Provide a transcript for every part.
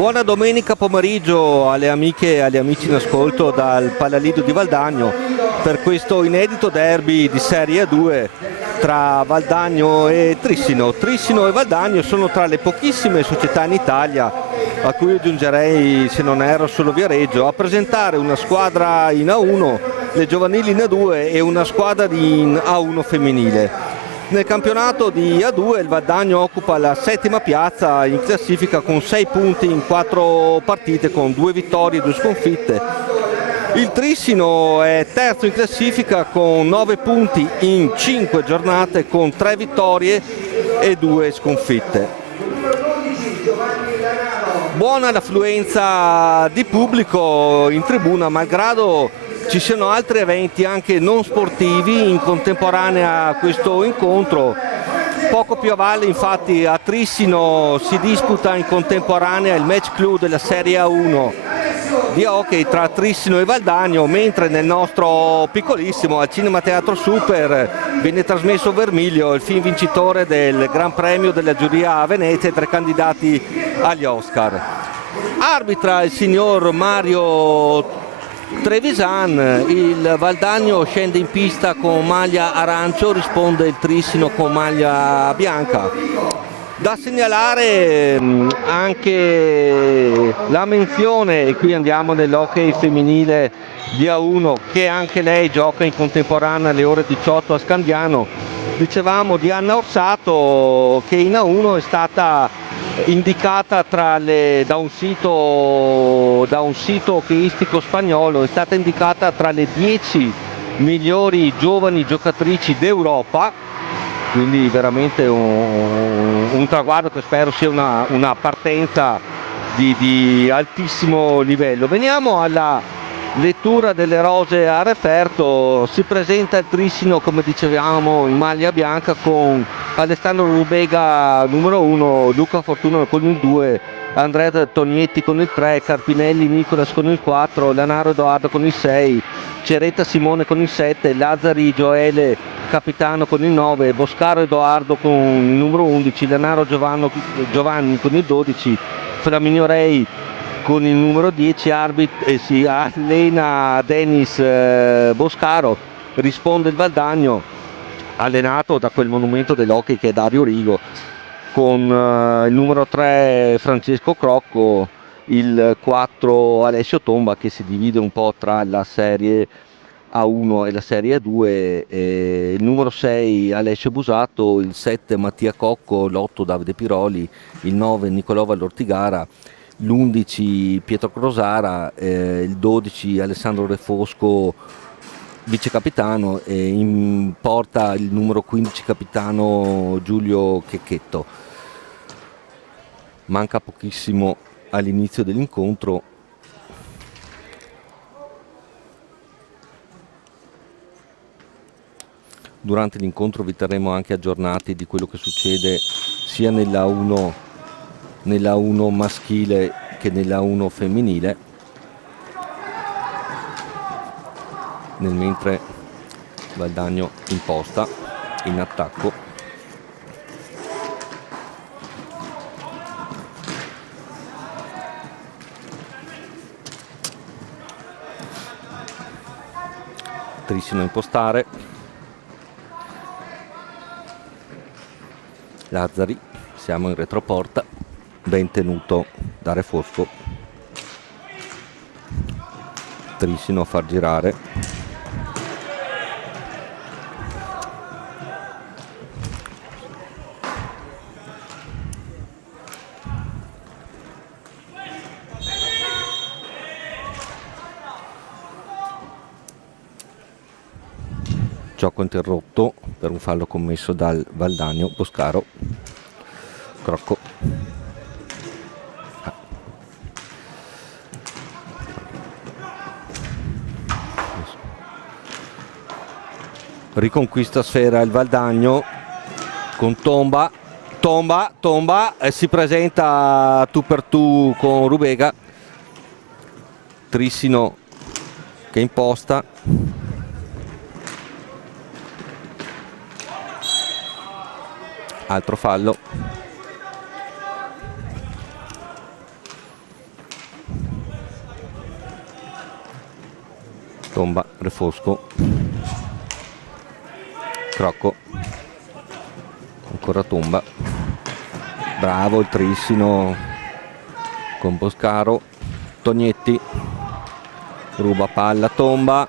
Buona domenica pomeriggio alle amiche e agli amici in ascolto dal Palalido di Valdagno per questo inedito derby di Serie 2 tra Valdagno e Trissino. Trissino e Valdagno sono tra le pochissime società in Italia, a cui aggiungerei, se non erro, solo Viareggio, a presentare una squadra in A1, le giovanili in A2 e una squadra in A1 femminile. Nel campionato di A2 il Valdagno occupa la settima piazza in classifica con 6 punti in 4 partite, con 2 vittorie e 2 sconfitte. Il Trissino è terzo in classifica con 9 punti in 5 giornate, con 3 vittorie e 2 sconfitte. Buona l'affluenza di pubblico in tribuna, malgrado ci siano altri eventi anche non sportivi in contemporanea a questo incontro. Poco più a valle, infatti, a Trissino si disputa in contemporanea il match clou della Serie A1 di hockey tra Trissino e Valdagno, mentre nel nostro piccolissimo al Cinema Teatro Super viene trasmesso Vermiglio, il film vincitore del Gran Premio della giuria a Venezia tra i candidati agli Oscar. Arbitra il signor Mario Trevisan, il Valdagno scende in pista con maglia arancio, risponde il Trissino con maglia bianca. Da segnalare anche la menzione, e qui andiamo nell'hockey femminile di A1, che anche lei gioca in contemporanea alle ore 18 a Scandiano. Dicevamo di Anna Orsato, che in A1 è stata indicata da un sito hockeyistico spagnolo, è stata indicata tra le 10 migliori giovani giocatrici d'Europa, quindi veramente un traguardo che spero sia una partenza di altissimo livello. Veniamo alla lettura delle rose a referto. Si presenta il Trissino, come dicevamo, in maglia bianca con Alessandro Rubega numero 1, Luca Fortuna con il 2, Andrea Tognetti con il 3, Carpinelli Nicolas con il 4, Lanaro Edoardo con il 6, Ceretta Simone con il 7, Lazzari Gioele capitano con il 9, Boscaro Edoardo con il numero 11, Lanaro Giovanni con il 12, Flaminio Rei con il numero 10, allena Denis Boscaro, risponde il Valdagno, allenato da quel monumento dell'hockey che è Dario Rigo, con il numero 3 Francesco Crocco, il 4 Alessio Tomba, che si divide un po' tra la serie A1 e la serie A2, il numero 6 Alessio Busato, il 7 Mattia Cocco, l'8 Davide Piroli, il 9 Nicolò Vallortigara, l'11 Pietro Crosara, il 12 Alessandro Refosco vice capitano, e in porta il numero 15 capitano Giulio Checchetto. Manca pochissimo all'inizio dell'incontro. Durante l'incontro vi terremo anche aggiornati di quello che succede sia nella 1 maschile che nella 1 femminile, nel mentre Valdagno imposta in attacco. Trissino a impostare, Lazzari, siamo in retroporta, ben tenuto da Refosco, Trissino a far girare, gioco interrotto per un fallo commesso dal Valdagno. Boscaro, Crocco, riconquista sfera il Valdagno con Tomba e si presenta tu per tu con Rubega. Trissino che imposta, altro fallo. tomba, Refosco, Crocco, ancora tomba, bravo il Trissino con Boscaro, Tognetti, ruba palla, tomba,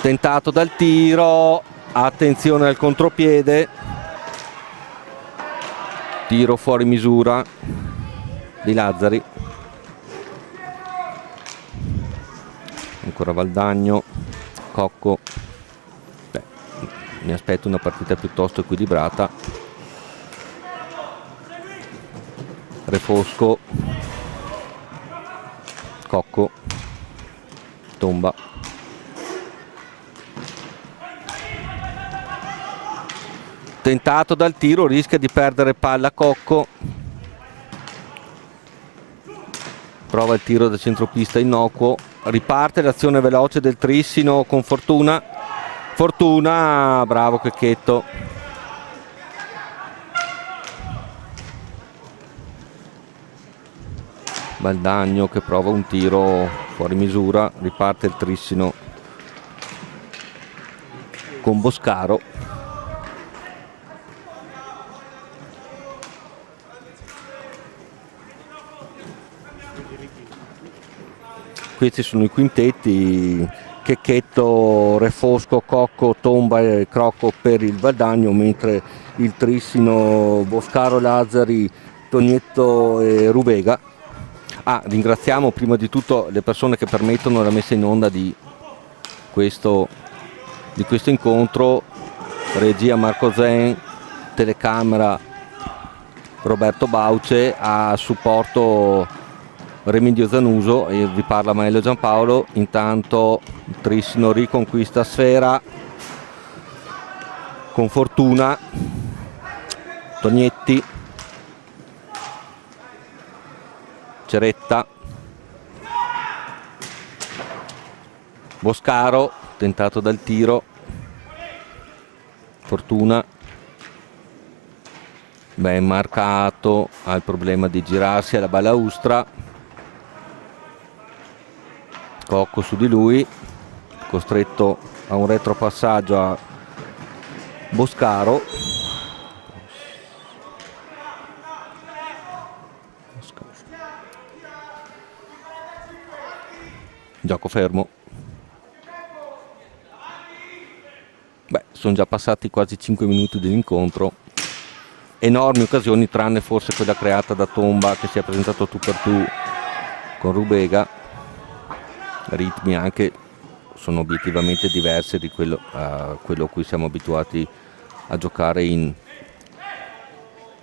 tentato dal tiro, attenzione al contropiede, tiro fuori misura di Lazzari, ancora Valdagno, Cocco. Beh, mi aspetto una partita piuttosto equilibrata. Refosco, Cocco, tomba, tentato dal tiro, rischia di perdere palla Cocco, prova il tiro da centropista innocuo, riparte l'azione veloce del Trissino con Fortuna, bravo Checchetto, Valdagno che prova un tiro fuori misura, riparte il Trissino con Boscaro, questi sono i quintetti, Checchetto, Refosco, Cocco, Tomba e Crocco per il Valdagno, mentre il Trissino, Boscaro, Lazzari, Tognetto e Rubega. Ringraziamo prima di tutto le persone che permettono la messa in onda di questo incontro, regia Marco Zen, telecamera Roberto Bauce, a supporto Remidio Zanuso, e vi parla Maello Giampaolo. Intanto il Trissino riconquista sfera con Fortuna, Tognetti, Ceretta, Boscaro, tentato dal tiro, Fortuna, ben marcato, ha il problema di girarsi alla balaustra, Cocco su di lui, costretto a un retropassaggio a Boscaro, gioco fermo. Beh, sono già passati quasi 5 minuti dell'incontro, enormi occasioni tranne forse quella creata da Tomba che si è presentato tu per tu con Rubega, ritmi anche sono obiettivamente diversi di quello a cui siamo abituati a giocare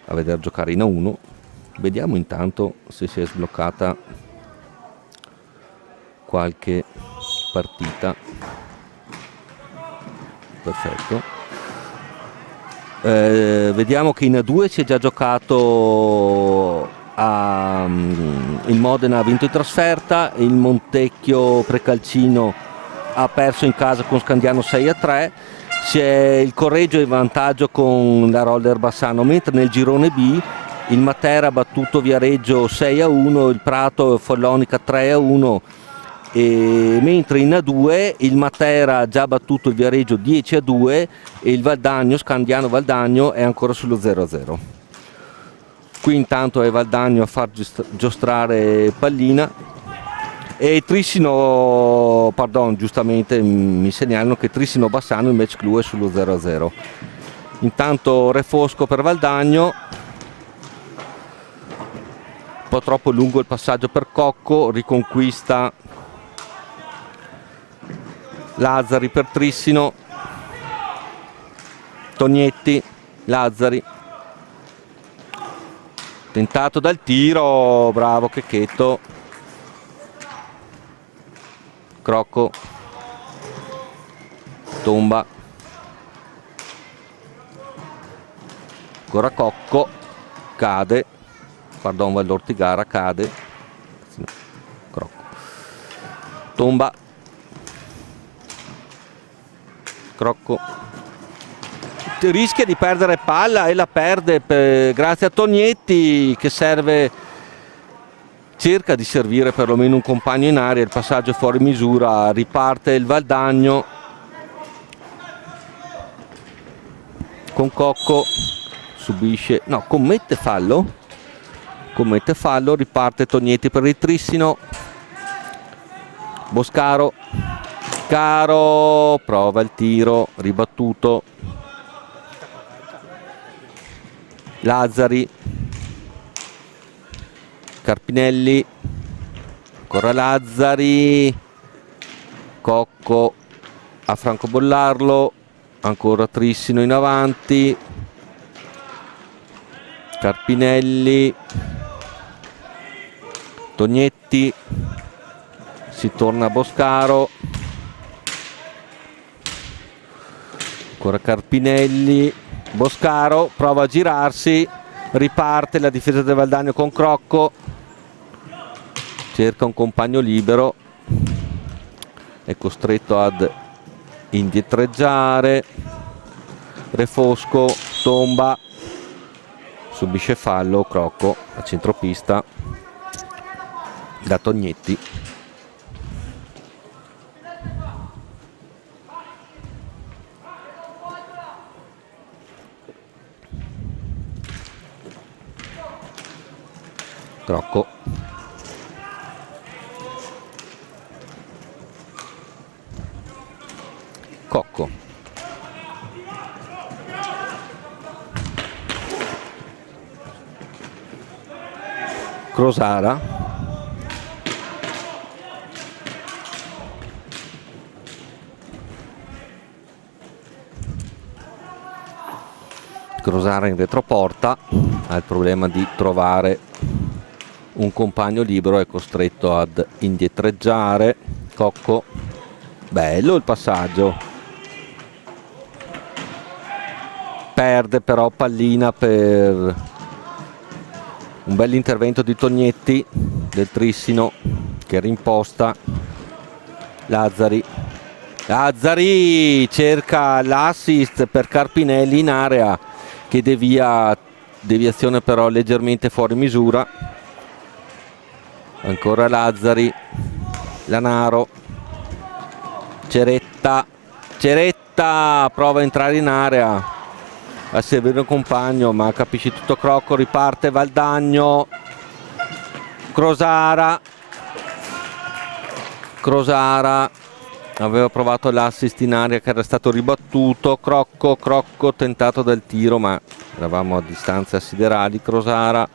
a vedere giocare in A1. Vediamo intanto se si è sbloccata qualche partita. Perfetto. Vediamo che in A2 si è già giocato il Modena ha vinto in trasferta, il Montecchio Precalcino ha perso in casa con Scandiano 6-3, c'è il Correggio in vantaggio con la Roller Bassano, mentre nel girone B il Matera ha battuto Viareggio 6-1, il Prato Follonica 3-1, mentre in A2 il Matera ha già battuto il Viareggio 10-2 e il Valdagno, Scandiano Valdagno, è ancora sullo 0-0. Qui intanto è Valdagno a far giostrare pallina e Trissino, giustamente mi segnalano che Trissino Bassano il match clou è sullo 0-0. Intanto Refosco per Valdagno, un po' troppo lungo il passaggio per Cocco, riconquista Lazzari per Trissino, Tognetti, Lazzari, tentato dal tiro, bravo Checchetto, Crocco, tomba, ancora Cocco, cade, Vallortigara cade, Crocco, tomba, Crocco, rischia di perdere palla e la perde grazie a Tognetti che serve cerca di servire perlomeno un compagno in aria, il passaggio è fuori misura, riparte il Valdagno con Cocco, subisce, no, commette fallo, riparte Tognetti per il Trissino, Boscaro, Caro, prova il tiro, ribattuto, Lazzari, Carpinelli, ancora Lazzari, Cocco a francobollarlo, ancora Trissino in avanti, Carpinelli, Tognetti, si torna a Boscaro, ancora Carpinelli, Boscaro prova a girarsi, riparte la difesa del Valdagno con Crocco, cerca un compagno libero, è costretto ad indietreggiare, Refosco tomba, subisce fallo, Crocco a centropista da Tognetti. Crocco, Cocco, Crosara, in retroporta, ha il problema di trovare un compagno libero, è costretto ad indietreggiare, Cocco, bello il passaggio, perde però pallina per un bel intervento di Tognetti del Trissino che rimposta. Lazzari cerca l'assist per Carpinelli in area che deviazione però leggermente fuori misura, ancora Lazzari, Lanaro, Ceretta prova a entrare in area a servire un compagno ma capisce tutto Crocco, riparte Valdagno, Crosara aveva provato l'assist in aria che era stato ribattuto, Crocco tentato dal tiro ma eravamo a distanze siderali, Crosara,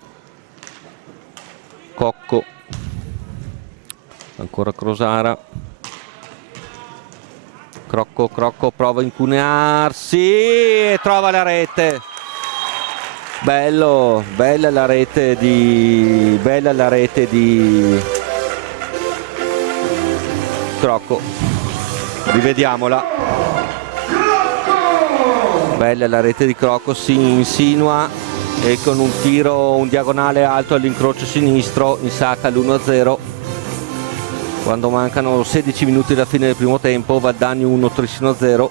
Cocco, ancora Crosara, Crocco prova a incunearsi e trova la rete. Bella la rete di Crocco. Rivediamola. Bella la rete di Crocco, si insinua e con un tiro, un diagonale alto all'incrocio sinistro insacca l'1-0. Quando mancano 16 minuti alla fine del primo tempo, Valdagno 1, Trissino 0.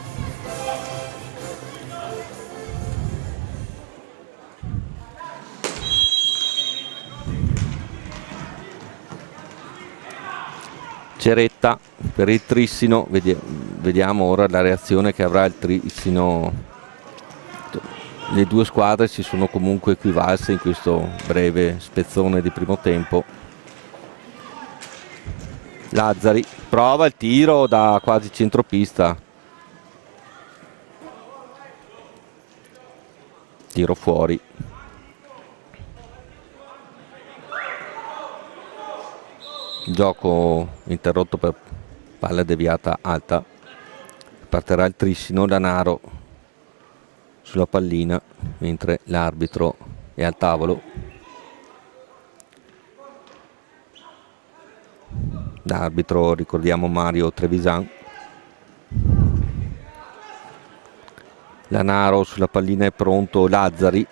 Ceretta per il Trissino, vediamo ora la reazione che avrà il Trissino. Le due squadre si sono comunque equivalse in questo breve spezzone di primo tempo. Lazzari prova il tiro da quasi centropista, tiro fuori, gioco interrotto per palla deviata alta, partirà il Trissino, Lanaro sulla pallina mentre l'arbitro è al tavolo. L'arbitro, ricordiamo, Mario Trevisan. Lanaro sulla pallina è pronto, Lazzari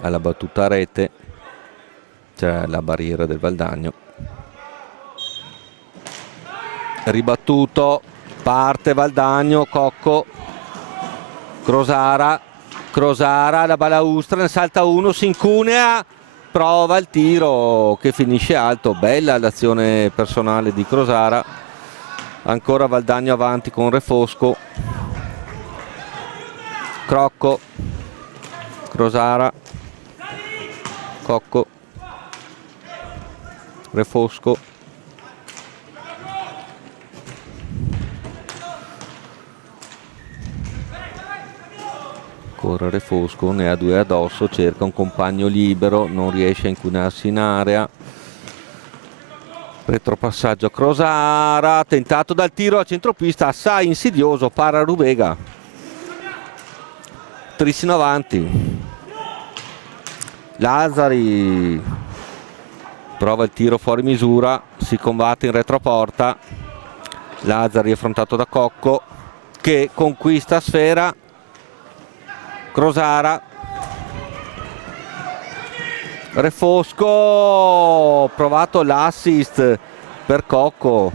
alla battuta a rete, c'è la barriera del Valdagno, ribattuto, parte Valdagno, Cocco, Crosara, la balaustra, ne salta uno, si incunea, prova il tiro che finisce alto, bella l'azione personale di Crosara, ancora Valdagno avanti con Refosco, Crocco, Crosara, Cocco, Refosco, ancora Refosco, ne ha due addosso, cerca un compagno libero, non riesce a incunarsi in area, retropassaggio a Crosara, tentato dal tiro a centropista, assai insidioso, para Rubega, Trissino avanti, Lazzari prova il tiro fuori misura, si combatte in retroporta, Lazzari affrontato da Cocco che conquista sfera, Crosara, Refosco, provato l'assist per Cocco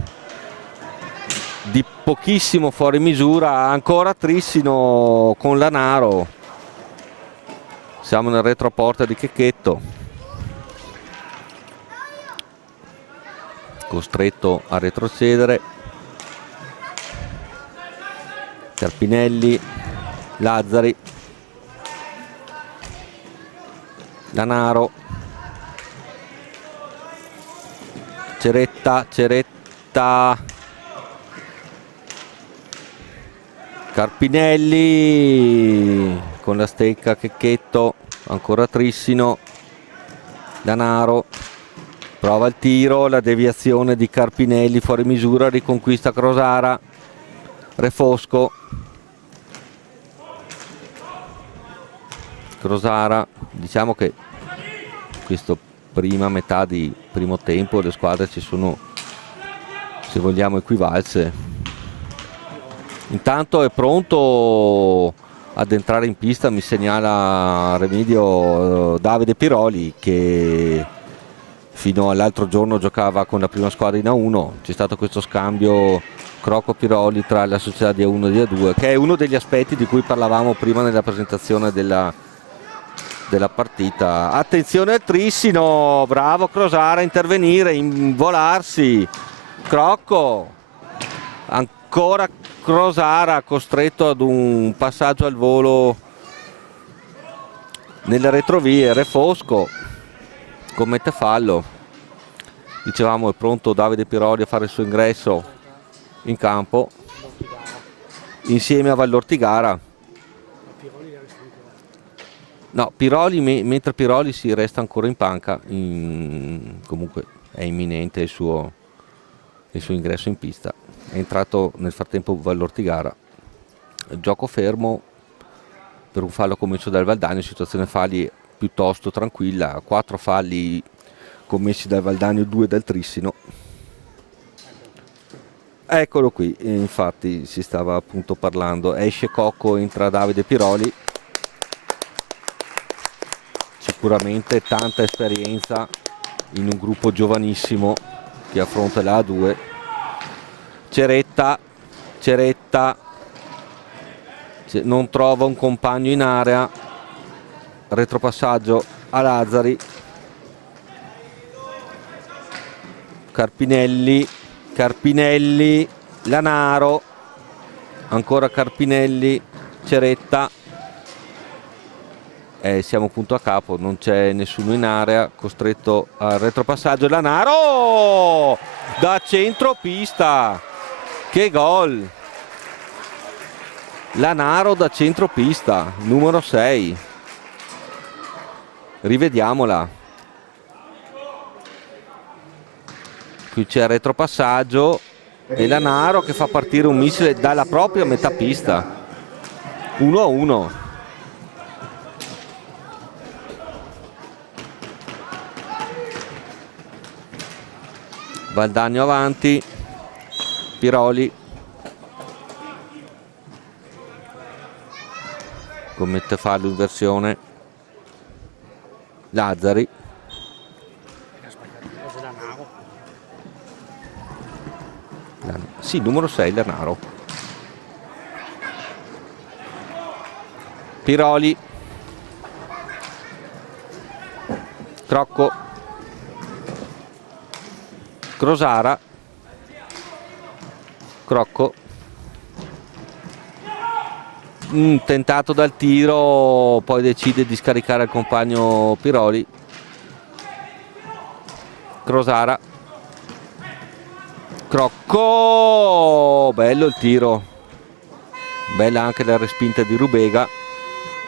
di pochissimo fuori misura, ancora Trissino con Lanaro, siamo nel retroporta di Checchetto, costretto a retrocedere, Carpinelli, Lazzari, Lanaro, Ceretta, Carpinelli con la stecca, Checchetto, ancora Trissino, Lanaro, prova il tiro, la deviazione di Carpinelli fuori misura, riconquista Crosara, Refosco, Crosara, diciamo che questa prima metà di primo tempo le squadre ci sono, se vogliamo, equivalse. Intanto è pronto ad entrare in pista, mi segnala Remedio, Davide Piroli, che fino all'altro giorno giocava con la prima squadra in A1. C'è stato questo scambio Crocco-Piroli tra la società di A1 e di A2, che è uno degli aspetti di cui parlavamo prima nella presentazione della partita. Attenzione al Trissino, bravo Crosara a intervenire, involarsi, Crocco, ancora Crosara costretto ad un passaggio al volo nelle retrovie, Refosco commette fallo, dicevamo è pronto Davide Piroli a fare il suo ingresso in campo insieme a Vallortigara. No, Piroli, mentre Piroli si resta ancora in panca, comunque è imminente il suo ingresso in pista. È entrato nel frattempo Vallortigara. Gioco fermo per un fallo commesso dal Valdagno, situazione falli piuttosto tranquilla, 4 falli commessi dal Valdagno, 2 dal Trissino. Eccolo qui, infatti si stava appunto parlando, esce Cocco, entra Davide Piroli. Sicuramente tanta esperienza in un gruppo giovanissimo che affronta la A2. Ceretta non trova un compagno in area, retropassaggio a Lazzari, Carpinelli, Lanaro, ancora Carpinelli, Ceretta. Siamo punto a capo, non c'è nessuno in area, costretto al retropassaggio Lanaro da centropista, che gol, Lanaro da centropista, numero 6, rivediamola, qui c'è il retropassaggio e Lanaro che fa partire un missile dalla propria metà pista, 1-1. Valdagno avanti, Piroli commette fallo in versione, Lazzari, sì, numero 6 Lanaro, Piroli, Crocco, Crosara, Crocco, tentato dal tiro, poi decide di scaricare il compagno Piroli. Crosara, Crocco, bello il tiro, bella anche la respinta di Rubega.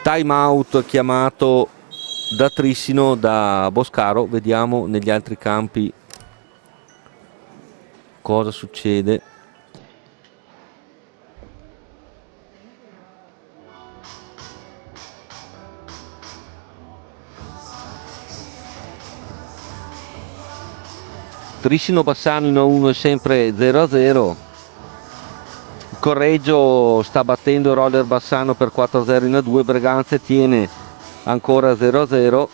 Time out chiamato da Trissino, da Boscaro. Vediamo negli altri campi cosa succede. Trissino Bassano 1-1 è sempre 0-0. Correggio sta battendo Roller Bassano per 4-0 in A2. Breganze tiene ancora 0-0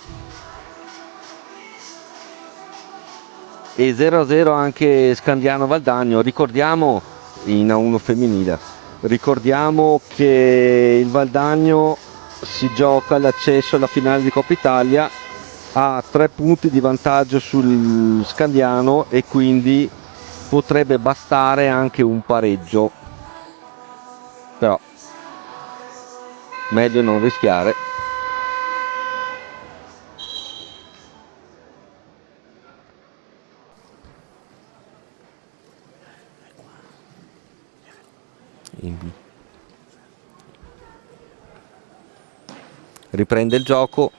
e 0-0 anche Scandiano Valdagno. Ricordiamo, in A1 femminile, ricordiamo che il Valdagno si gioca l'accesso alla finale di Coppa Italia, ha 3 punti di vantaggio sul Scandiano e quindi potrebbe bastare anche un pareggio, però meglio non rischiare. Riprende il gioco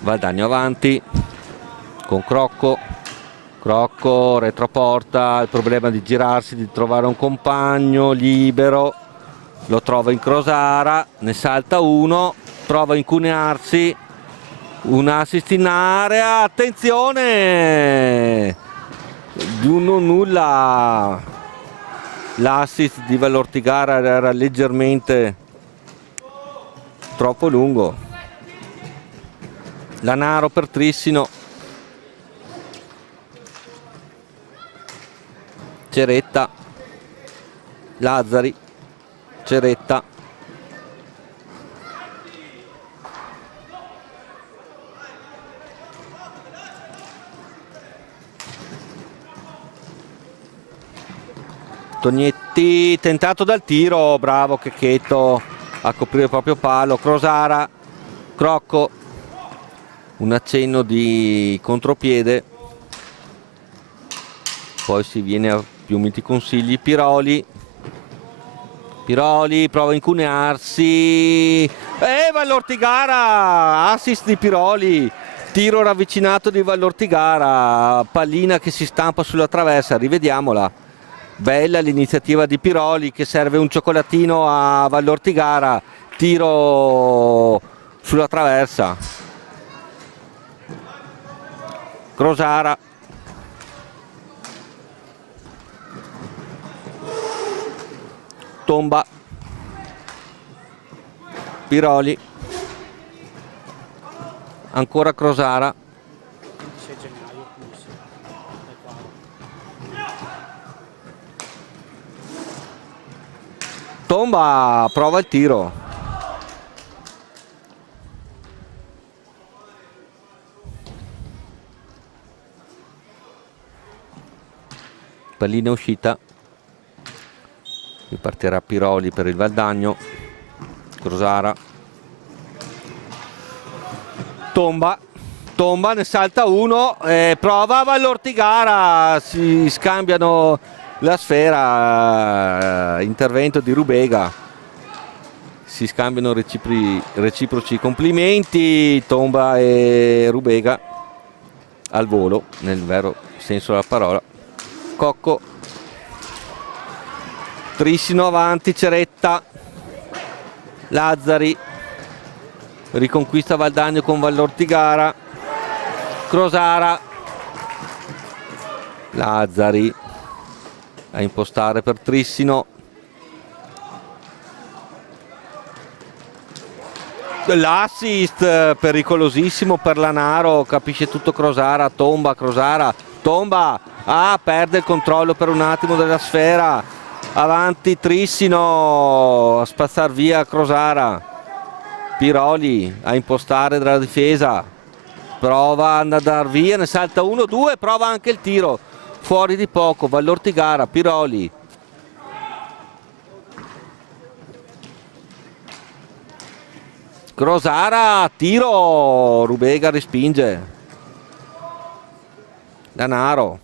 Valdagno avanti con Crocco, Crocco retroporta, il problema di girarsi, di trovare un compagno libero, lo trova in Crosara, ne salta uno, prova a incunearsi, un assist in area, attenzione, di uno nulla, l'assist di Vallortigara era leggermente troppo lungo. Lanaro per Trissino, Ceretta, Lazzari, Ceretta, Tognetti, tentato dal tiro, bravo Checchetto a coprire il proprio palo. Crosara, Crocco, un accenno di contropiede, poi si viene a più miti consigli. Piroli, Piroli prova a incunearsi e Vallortigara, assist di Piroli, tiro ravvicinato di Vallortigara, pallina che si stampa sulla traversa, rivediamola, bella l'iniziativa di Piroli che serve un cioccolatino a Vallortigara, tiro sulla traversa. Crosara, tomba, Piroli, ancora Crosara, tomba, prova il tiro. Pallina uscita, ripartirà Piroli per il Valdagno. Crosara, tomba, ne salta uno, prova Vallortigara, si scambiano la sfera, intervento di Rubega, si scambiano reciproci complimenti, Tomba e Rubega al volo nel vero senso della parola. Cocco, Trissino avanti, Ceretta, Lazzari, riconquista Valdagno con Vallortigara, Crosara, Lazzari a impostare per Trissino, l'assist pericolosissimo per Lanaro, capisce tutto Crosara, tomba Crosara, tomba, perde il controllo per un attimo della sfera, avanti Trissino a spazzar via Crosara, Piroli a impostare dalla difesa, prova ad andare via, ne salta 1-2, prova anche il tiro fuori di poco. Vallortigara, Piroli, Crosara, tiro, Rubega respinge. Danaro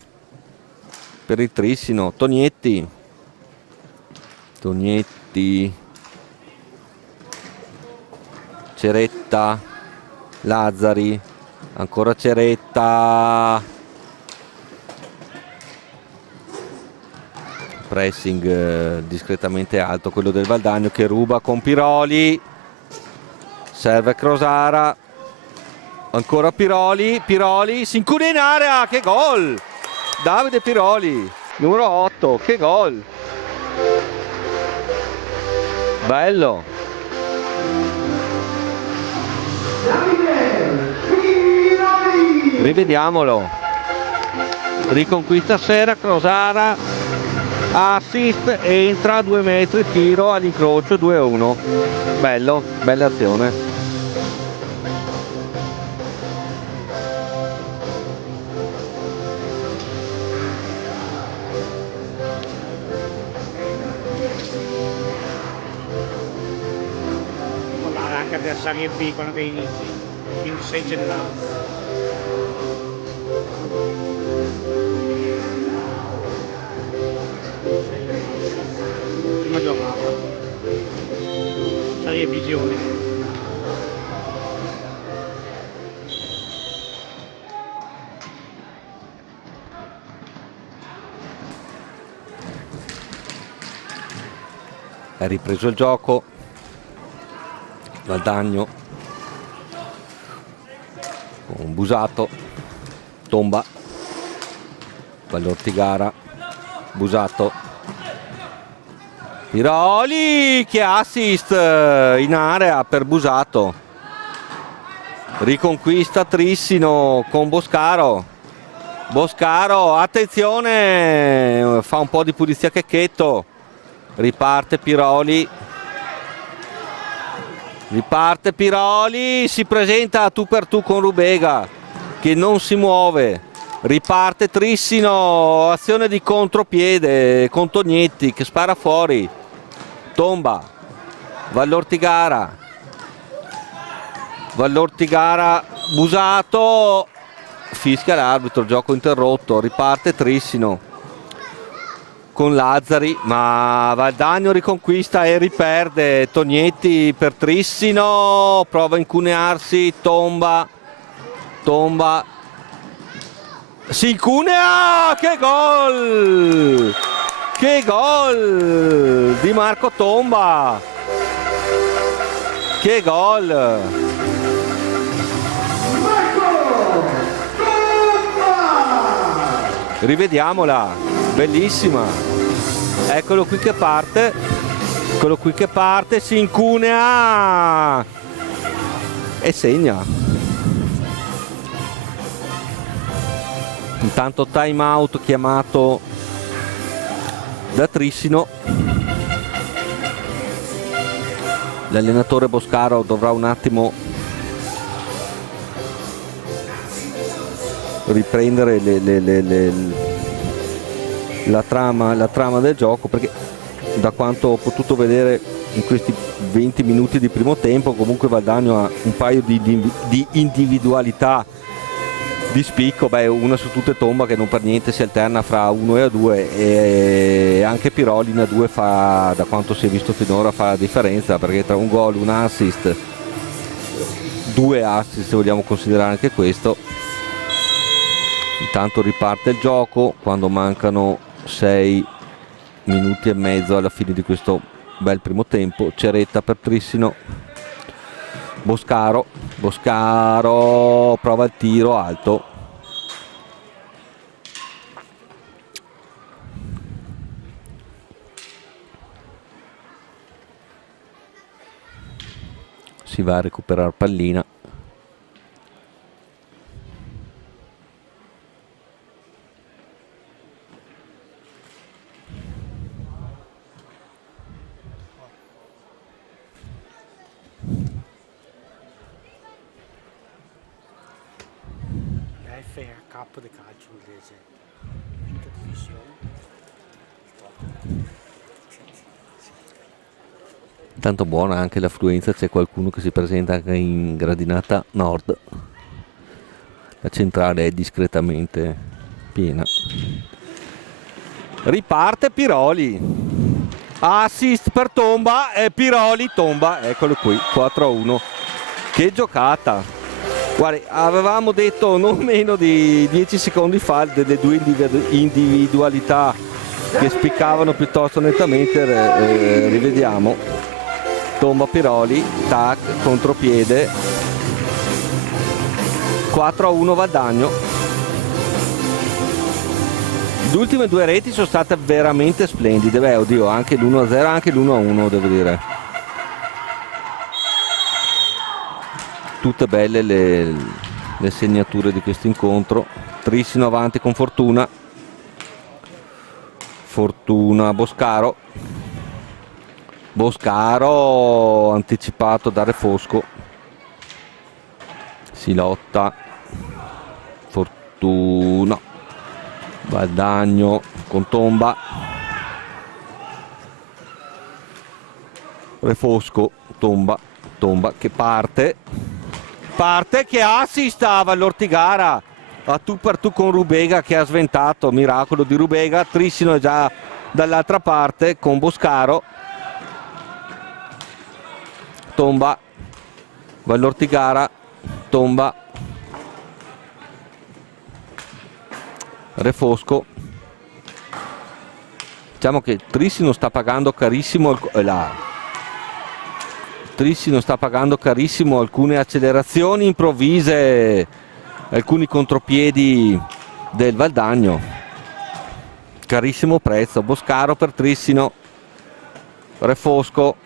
per il Trissino, Tognetti, Ceretta, Lazzari, ancora Ceretta, pressing discretamente alto quello del Valdagno che ruba con Piroli, serve Crosara, ancora Piroli, si incuria in area, che gol! Davide Piroli, numero 8, che gol! Bello! Rivediamolo, riconquista Sera, Crosara, assist, entra a 2 metri, tiro all'incrocio, 2-1. Bello, bella azione. Anche per Serie B quando inizi il 6 gennaio. Prima giornata. Serie B gironi. È ripreso il gioco. Valdagno con Busato, Tomba, Vallortigara, Busato, Piroli, che assist in area per Busato, riconquista Trissino con Boscaro, attenzione, fa un po' di pulizia Checchetto, riparte Piroli, si presenta a tu per tu con Rubega che non si muove, riparte Trissino, azione di contropiede con Tognetti che spara fuori, Tomba, Vallortigara, Busato, fischia l'arbitro, gioco interrotto, riparte Trissino con Lazzari, ma Valdagno riconquista e riperde. Tognetti per Trissino, prova a incunearsi, tomba, si incunea, che gol di Marco Tomba, che gol! Rivediamola, bellissima, eccolo qui che parte, si incunea e segna. Intanto time out chiamato da Trissino, l'allenatore Boscaro dovrà un attimo riprendere la trama del gioco, perché da quanto ho potuto vedere in questi 20 minuti di primo tempo comunque Valdagno ha un paio di individualità di spicco, una su tutte Tomba che non per niente si alterna fra 1 e A2, e anche Piroli in A2 fa, da quanto si è visto finora, fa la differenza, perché tra un gol, un assist, 2 assist se vogliamo considerare anche questo. Intanto riparte il gioco quando mancano 6 minuti e mezzo alla fine di questo bel primo tempo. Ceretta per Trissino, Boscaro prova il tiro alto, si va a recuperare pallina. Fair Cup di calcio inglese, quinta divisione. Tanto buona anche l'affluenza, c'è qualcuno che si presenta anche in gradinata nord. La centrale è discretamente piena. Riparte Piroli. Assist per Tomba e Piroli tomba, eccolo qui, 4-1. Che giocata! Guardi, avevamo detto non meno di 10 secondi fa delle due individualità che spiccavano piuttosto nettamente. Rivediamo. Tomba Piroli, tac, contropiede, 4-1 Valdagno. Le ultime due reti sono state veramente splendide. Beh, oddio, anche l'1-0, anche l'1-1 devo dire. Tutte belle le segnature di questo incontro. Trissino avanti con Fortuna. Fortuna, Boscaro. Boscaro anticipato da Refosco. Si lotta. Fortuna. Valdagno con Tomba. Refosco, Tomba che parte, che assista all'Ortigara a tu per tu con Rubega che ha sventato, miracolo di Rubega. Trissino è già dall'altra parte con Boscaro. Tomba va all'Ortigara, Tomba, Refosco. Diciamo che Trissino sta pagando carissimo Trissino sta pagando carissimo alcune accelerazioni improvvise, alcuni contropiedi del Valdagno. Carissimo prezzo. Boscaro per Trissino. Refosco.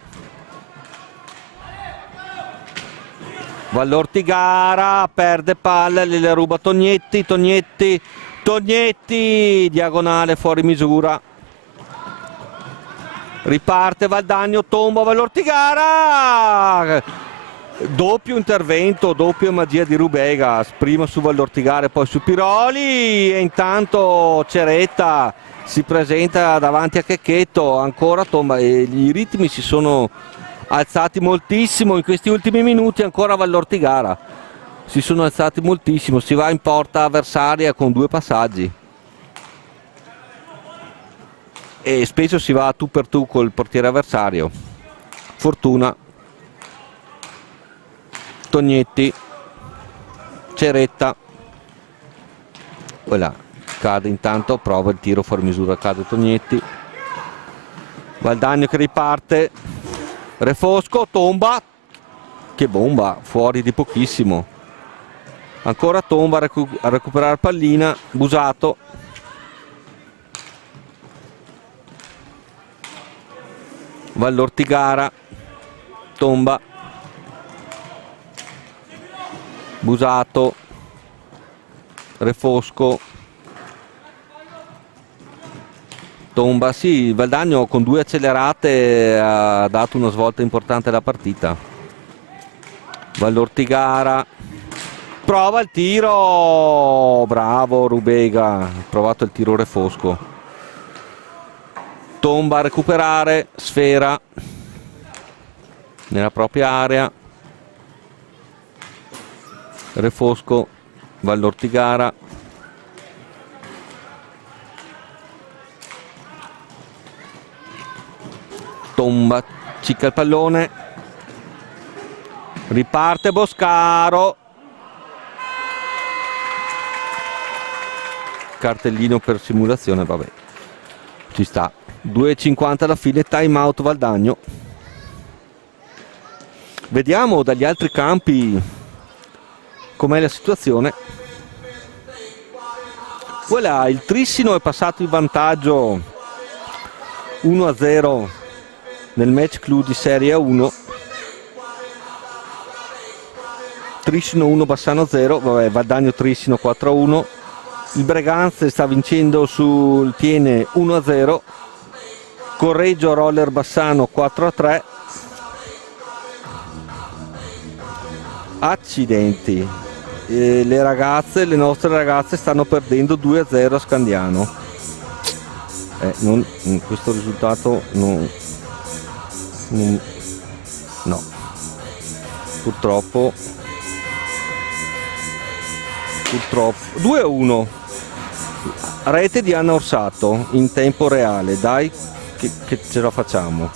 Va all'Ortigara, perde palla, le ruba Tognetti, diagonale fuori misura. Riparte Valdagno, Tomba, va all'Ortigara. Doppio intervento, doppia magia di Rubega, prima su Vallortigara e poi su Piroli, e intanto Ceretta si presenta davanti a Checchetto, ancora Tomba, e i ritmi si sono alzati moltissimo in questi ultimi minuti. Ancora Vallortigara, si sono alzati moltissimo, si va in porta avversaria con due passaggi e spesso si va tu per tu col portiere avversario. Fortuna, Tognetti, Ceretta, voilà, cade intanto, prova il tiro fuori misura, cade Tognetti. Valdagno che riparte, Refosco, Tomba, che bomba, fuori di pochissimo. Ancora Tomba a recuperare pallina, Busato. Vallortigara, Tomba, Busato, Refosco, Tomba. Sì, Valdagno con due accelerate ha dato una svolta importante alla partita. Vallortigara, prova il tiro, bravo Rubega, ha provato il tiro Refosco. Tomba a recuperare, sfera nella propria area. Refosco, Vallortigara, Tomba, cicca il pallone, riparte Boscaro, cartellino per simulazione, vabbè, ci sta. 2,50 alla fine, time out Valdagno. Vediamo dagli altri campi com'è la situazione. Voilà, il Trissino è passato in vantaggio 1-0 nel match clou di Serie 1. Trissino 1, Bassano 0, vabbè, Valdagno Trissino 4-1. Il Breganze sta vincendo sul Tiene 1-0. Correggio Roller Bassano 4-3. Accidenti. le nostre ragazze stanno perdendo 2-0 a Scandiano. Questo risultato no, purtroppo 2-1, rete di Anna Orsato in tempo reale, dai che ce la facciamo.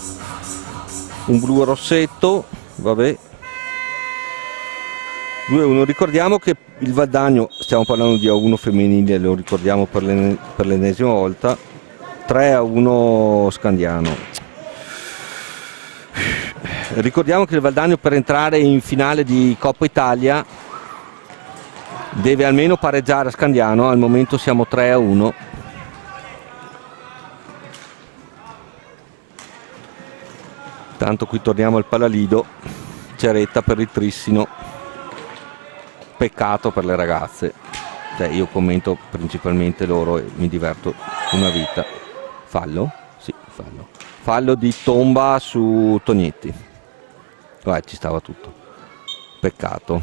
Un blu rossetto, vabbè. 2-1. Ricordiamo che il Valdagno, stiamo parlando di A1 femminile, lo ricordiamo per l'ennesima volta, 3-1 Scandiano. Ricordiamo che il Valdagno, per entrare in finale di Coppa Italia, deve almeno pareggiare a Scandiano. Al momento siamo 3-1. Tanto qui torniamo al Palalido, Ceretta per il Trissino. Peccato per le ragazze, io commento principalmente loro e mi diverto una vita. Fallo? Sì, fallo di Tomba su Tognetti. Ci stava tutto. Peccato.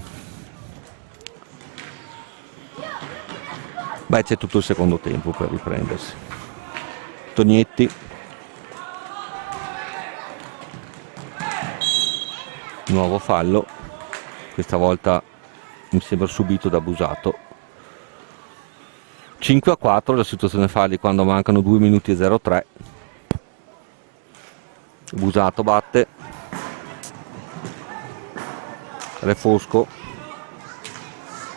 C'è tutto il secondo tempo per riprendersi. Tognetti. Nuovo fallo, questa volta mi sembra subito da Busato. 5-4 la situazione falli quando mancano 2 minuti e 03. Busato batte. Refosco.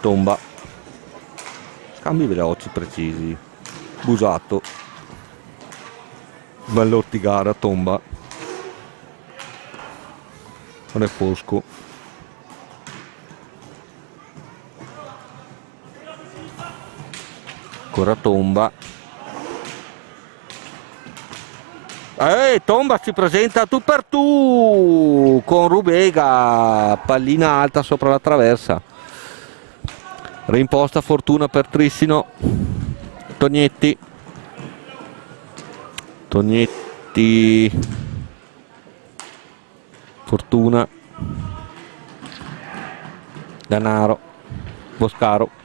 Tomba. Scambi veloci, precisi. Busato. Vallortigara, Tomba. Refosco. Ancora Tomba. Tomba si presenta tu per tu con Rubega, pallina alta sopra la traversa. Reimposta fortuna per Trissino. Tognetti. Fortuna. Danaro. Boscaro.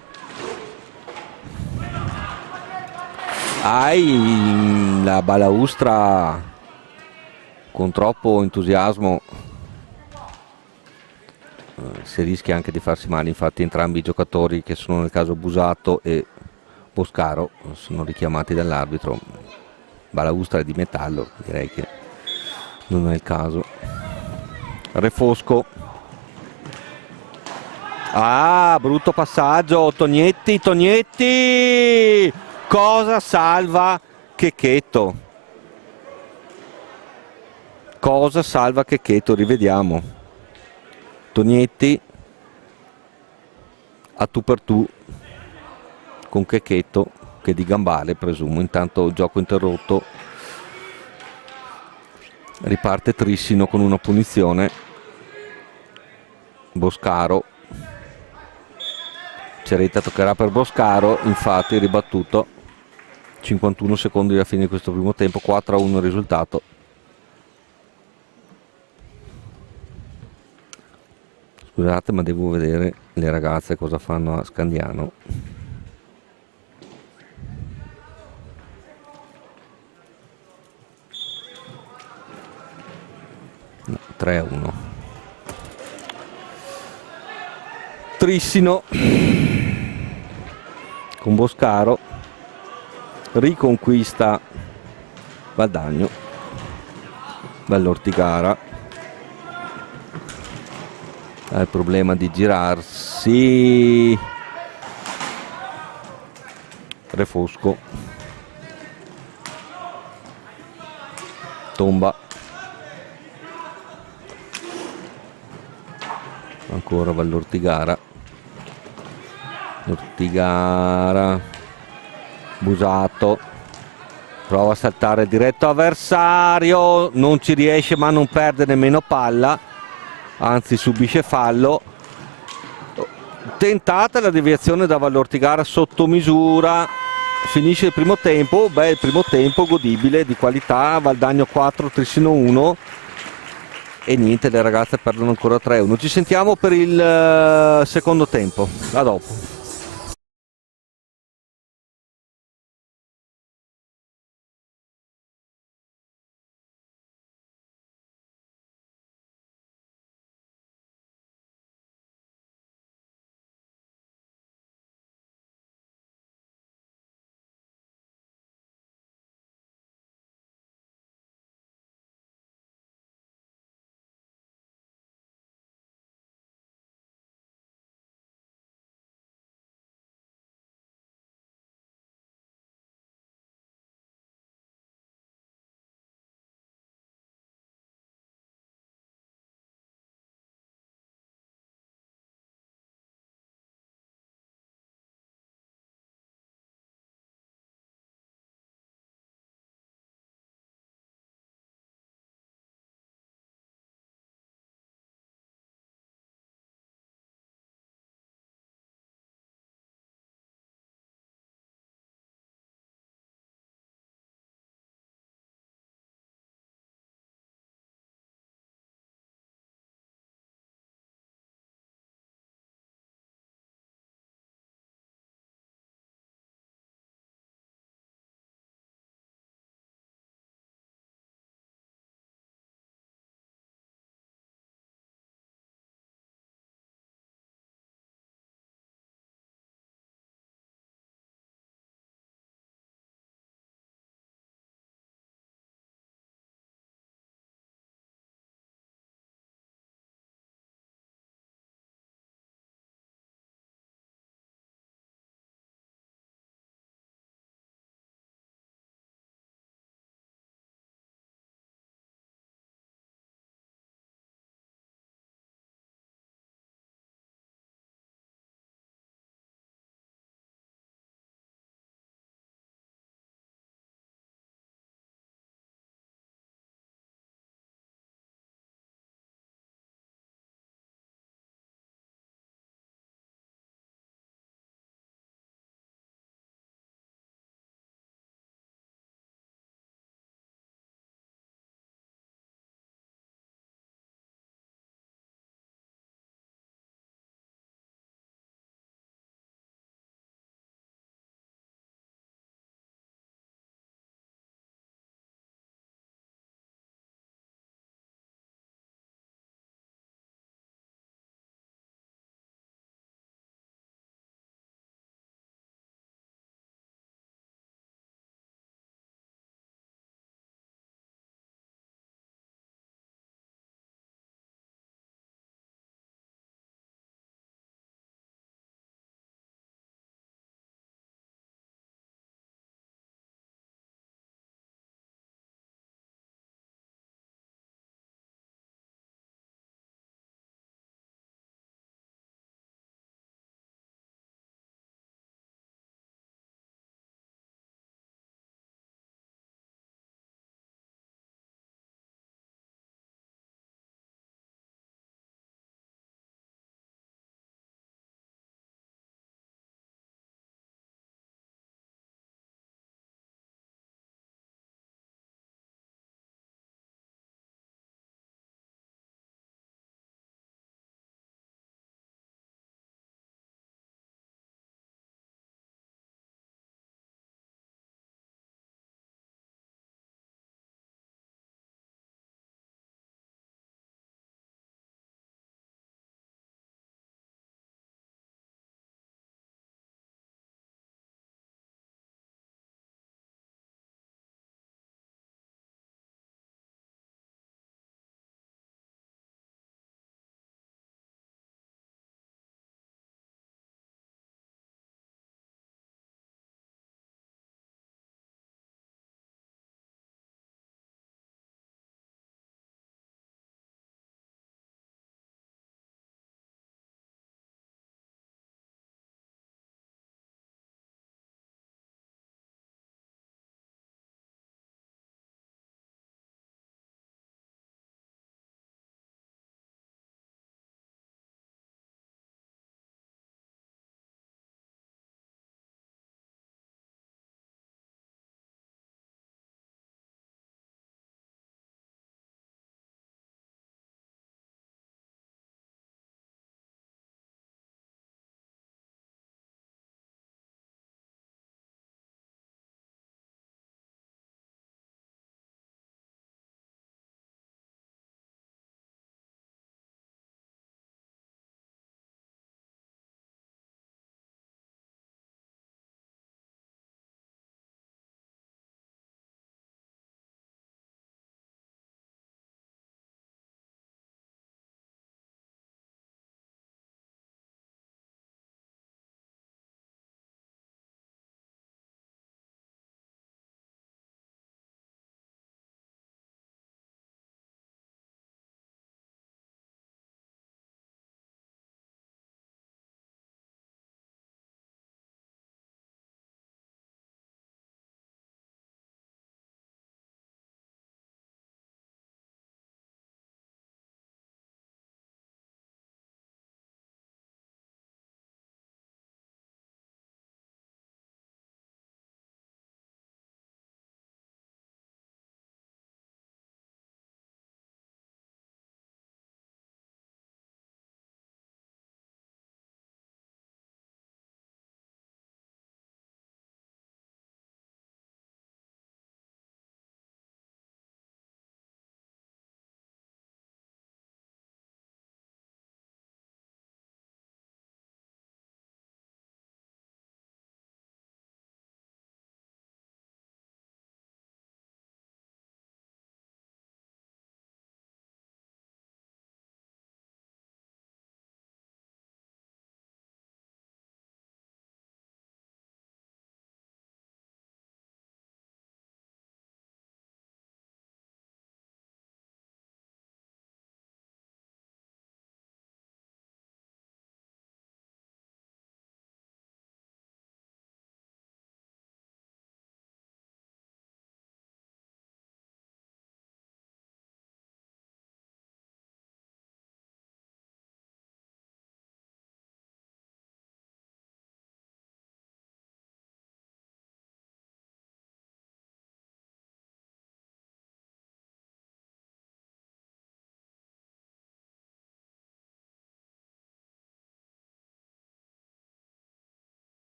La balaustra con troppo entusiasmo si rischia anche di farsi male. Infatti entrambi i giocatori, che sono nel caso Busato e Boscaro, sono richiamati dall'arbitro. Balaustra è di metallo, direi che non è il caso. Refosco. Brutto passaggio. Tognetti. Cosa salva Checchetto? Rivediamo. Tognetti a tu per tu con Checchetto, che di gambale presumo. Intanto gioco interrotto. Riparte Trissino con una punizione. Boscaro. Ceretta toccherà per Boscaro, infatti ribattuto. 51 secondi alla fine di questo primo tempo, 4-1 il risultato. Scusate, ma devo vedere le ragazze cosa fanno a Scandiano. No, 3-1. Trissino con Boscaro, riconquista Valdagno. Vallortigara ha il problema di girarsi. Refosco. Tomba. Ancora Vallortigara. Busato prova a saltare diretto avversario, non ci riesce, ma non perde nemmeno palla, anzi subisce fallo. Tentata la deviazione da Vallortigara sotto misura. Finisce il primo tempo. Il primo tempo godibile, di qualità. Valdagno 4, Trissino 1. e niente, le ragazze perdono ancora 3-1. Ci sentiamo per il secondo tempo. A dopo.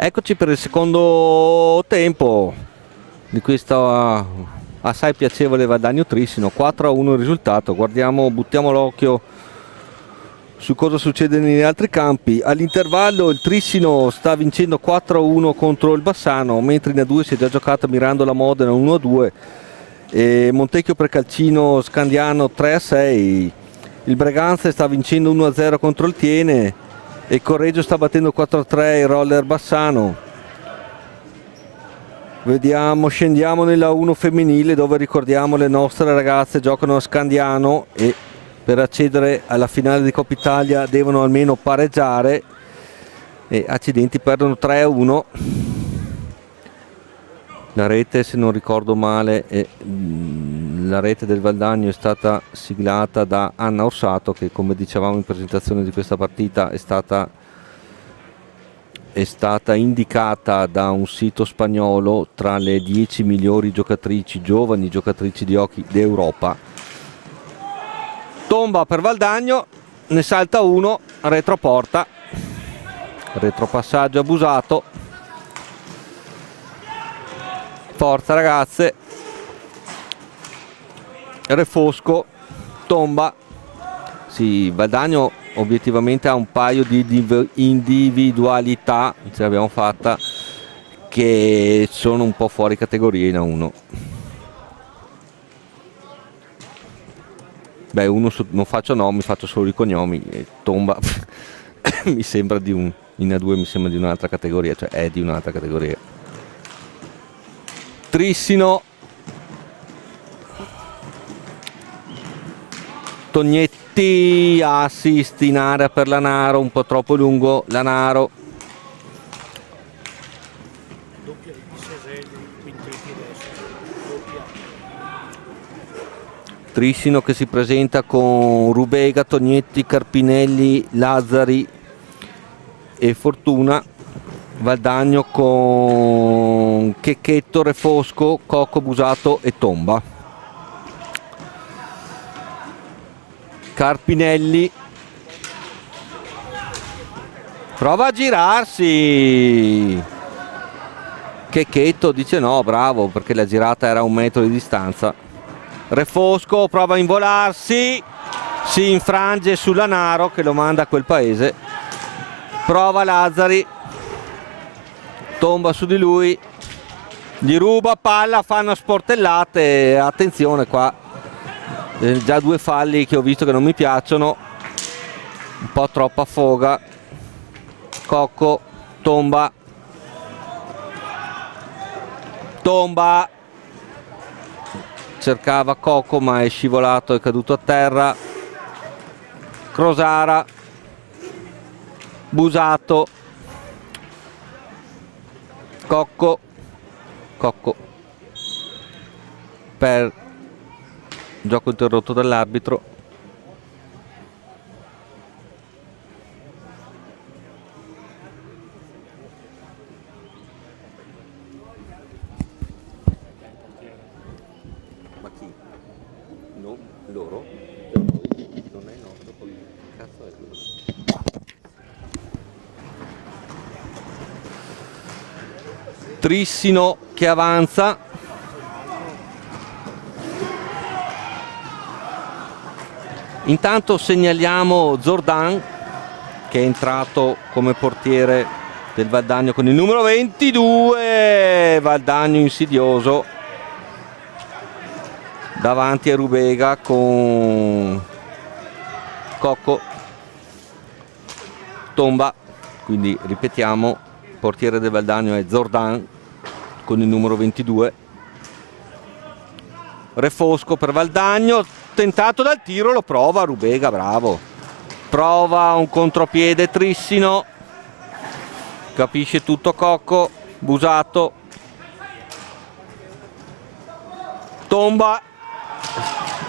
Eccoci per il secondo tempo di questa assai piacevole Valdagno Trissino. 4-1 il risultato. Guardiamo, buttiamo l'occhio su cosa succede negli altri campi. All'intervallo il Trissino sta vincendo 4-1 contro il Bassano, mentre in A2 si è già giocata Mirandola Modena 1-2 e Montecchio Precalcino Scandiano 3-6. Il Breganze sta vincendo 1-0 contro il Tiene e Correggio sta battendo 4-3 il Roller Bassano. Vediamo, scendiamo nella 1 femminile, dove ricordiamo le nostre ragazze giocano a Scandiano e per accedere alla finale di Coppa Italia devono almeno pareggiare, e accidenti, perdono 3-1. La rete, se non ricordo male, la rete del Valdagno è stata siglata da Anna Orsato, che, come dicevamo in presentazione di questa partita, è stata indicata da un sito spagnolo tra le 10 migliori giocatrici, giovani giocatrici di hockey d'Europa. Tomba per Valdagno, ne salta uno, retroporta, retropassaggio abusato. Forza ragazze. Refosco, tomba. Sì, Valdagno obiettivamente ha un paio di individualità, ce l'abbiamo fatta, che sono un po' fuori categoria in A1. Beh, non faccio nomi, faccio solo i cognomi. Tomba mi sembra in A2 mi sembra di un'altra categoria, cioè è di un'altra categoria. Trissino, Tognetti, assist in area per Lanaro, un po' troppo lungo Lanaro. Trissino che si presenta con Rubega, Tognetti, Carpinelli, Lazzari e Fortuna. Valdagno con Checchetto, Refosco, Cocco, Busato e Tomba. Carpinelli prova a girarsi, Checchetto dice no, bravo, perché la girata era a 1 metro di distanza. Refosco prova a involarsi, si infrange sulla Naro che lo manda a quel paese. Prova Lazzari, tomba su di lui, gli ruba palla, fanno sportellate. Attenzione qua, già 2 falli che ho visto che non mi piacciono, un po' troppa foga. Cocco, tomba, cercava Cocco ma è scivolato, è caduto a terra. Crosara, Busato, Cocco per gioco interrotto dall'arbitro. Ma chi? No, loro? Per noi non è il nostro, poi cazzo è quello? Trissino che avanza, intanto segnaliamo Zordan che è entrato come portiere del Valdagno con il numero 22. Valdagno insidioso davanti a Rubega con Cocco, tomba, quindi ripetiamo, portiere del Valdagno è Zordan con il numero 22. Refosco per Valdagno, tentato dal tiro, lo prova Rubega, bravo. Prova un contropiede Trissino, capisce tutto Cocco, Busato, tomba,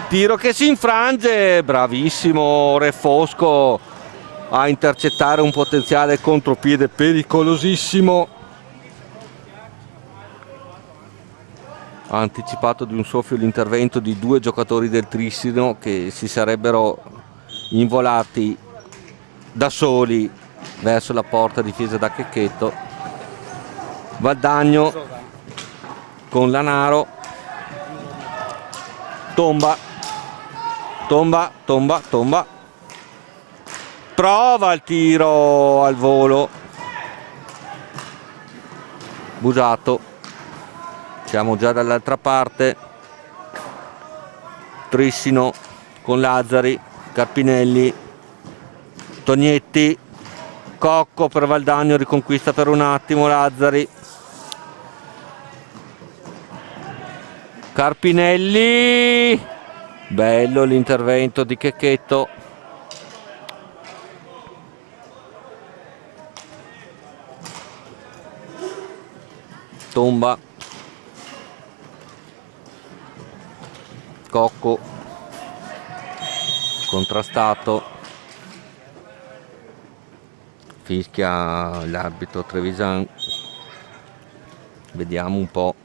tiro che si infrange, bravissimo Refosco a intercettare un potenziale contropiede pericolosissimo. Ha anticipato di un soffio l'intervento di 2 giocatori del Trissino che si sarebbero involati da soli verso la porta difesa da Checchetto. Valdagno con Lanaro, tomba, prova il tiro al volo, Busato, siamo già dall'altra parte, Trissino con Lazzari, Carpinelli, Tognetti, Cocco per Valdagno, riconquista per un attimo Lazzari, Carpinelli, bello l'intervento di Checchetto, tomba, Cocco, contrastato, fischia l'arbitro Trevisan, vediamo un po'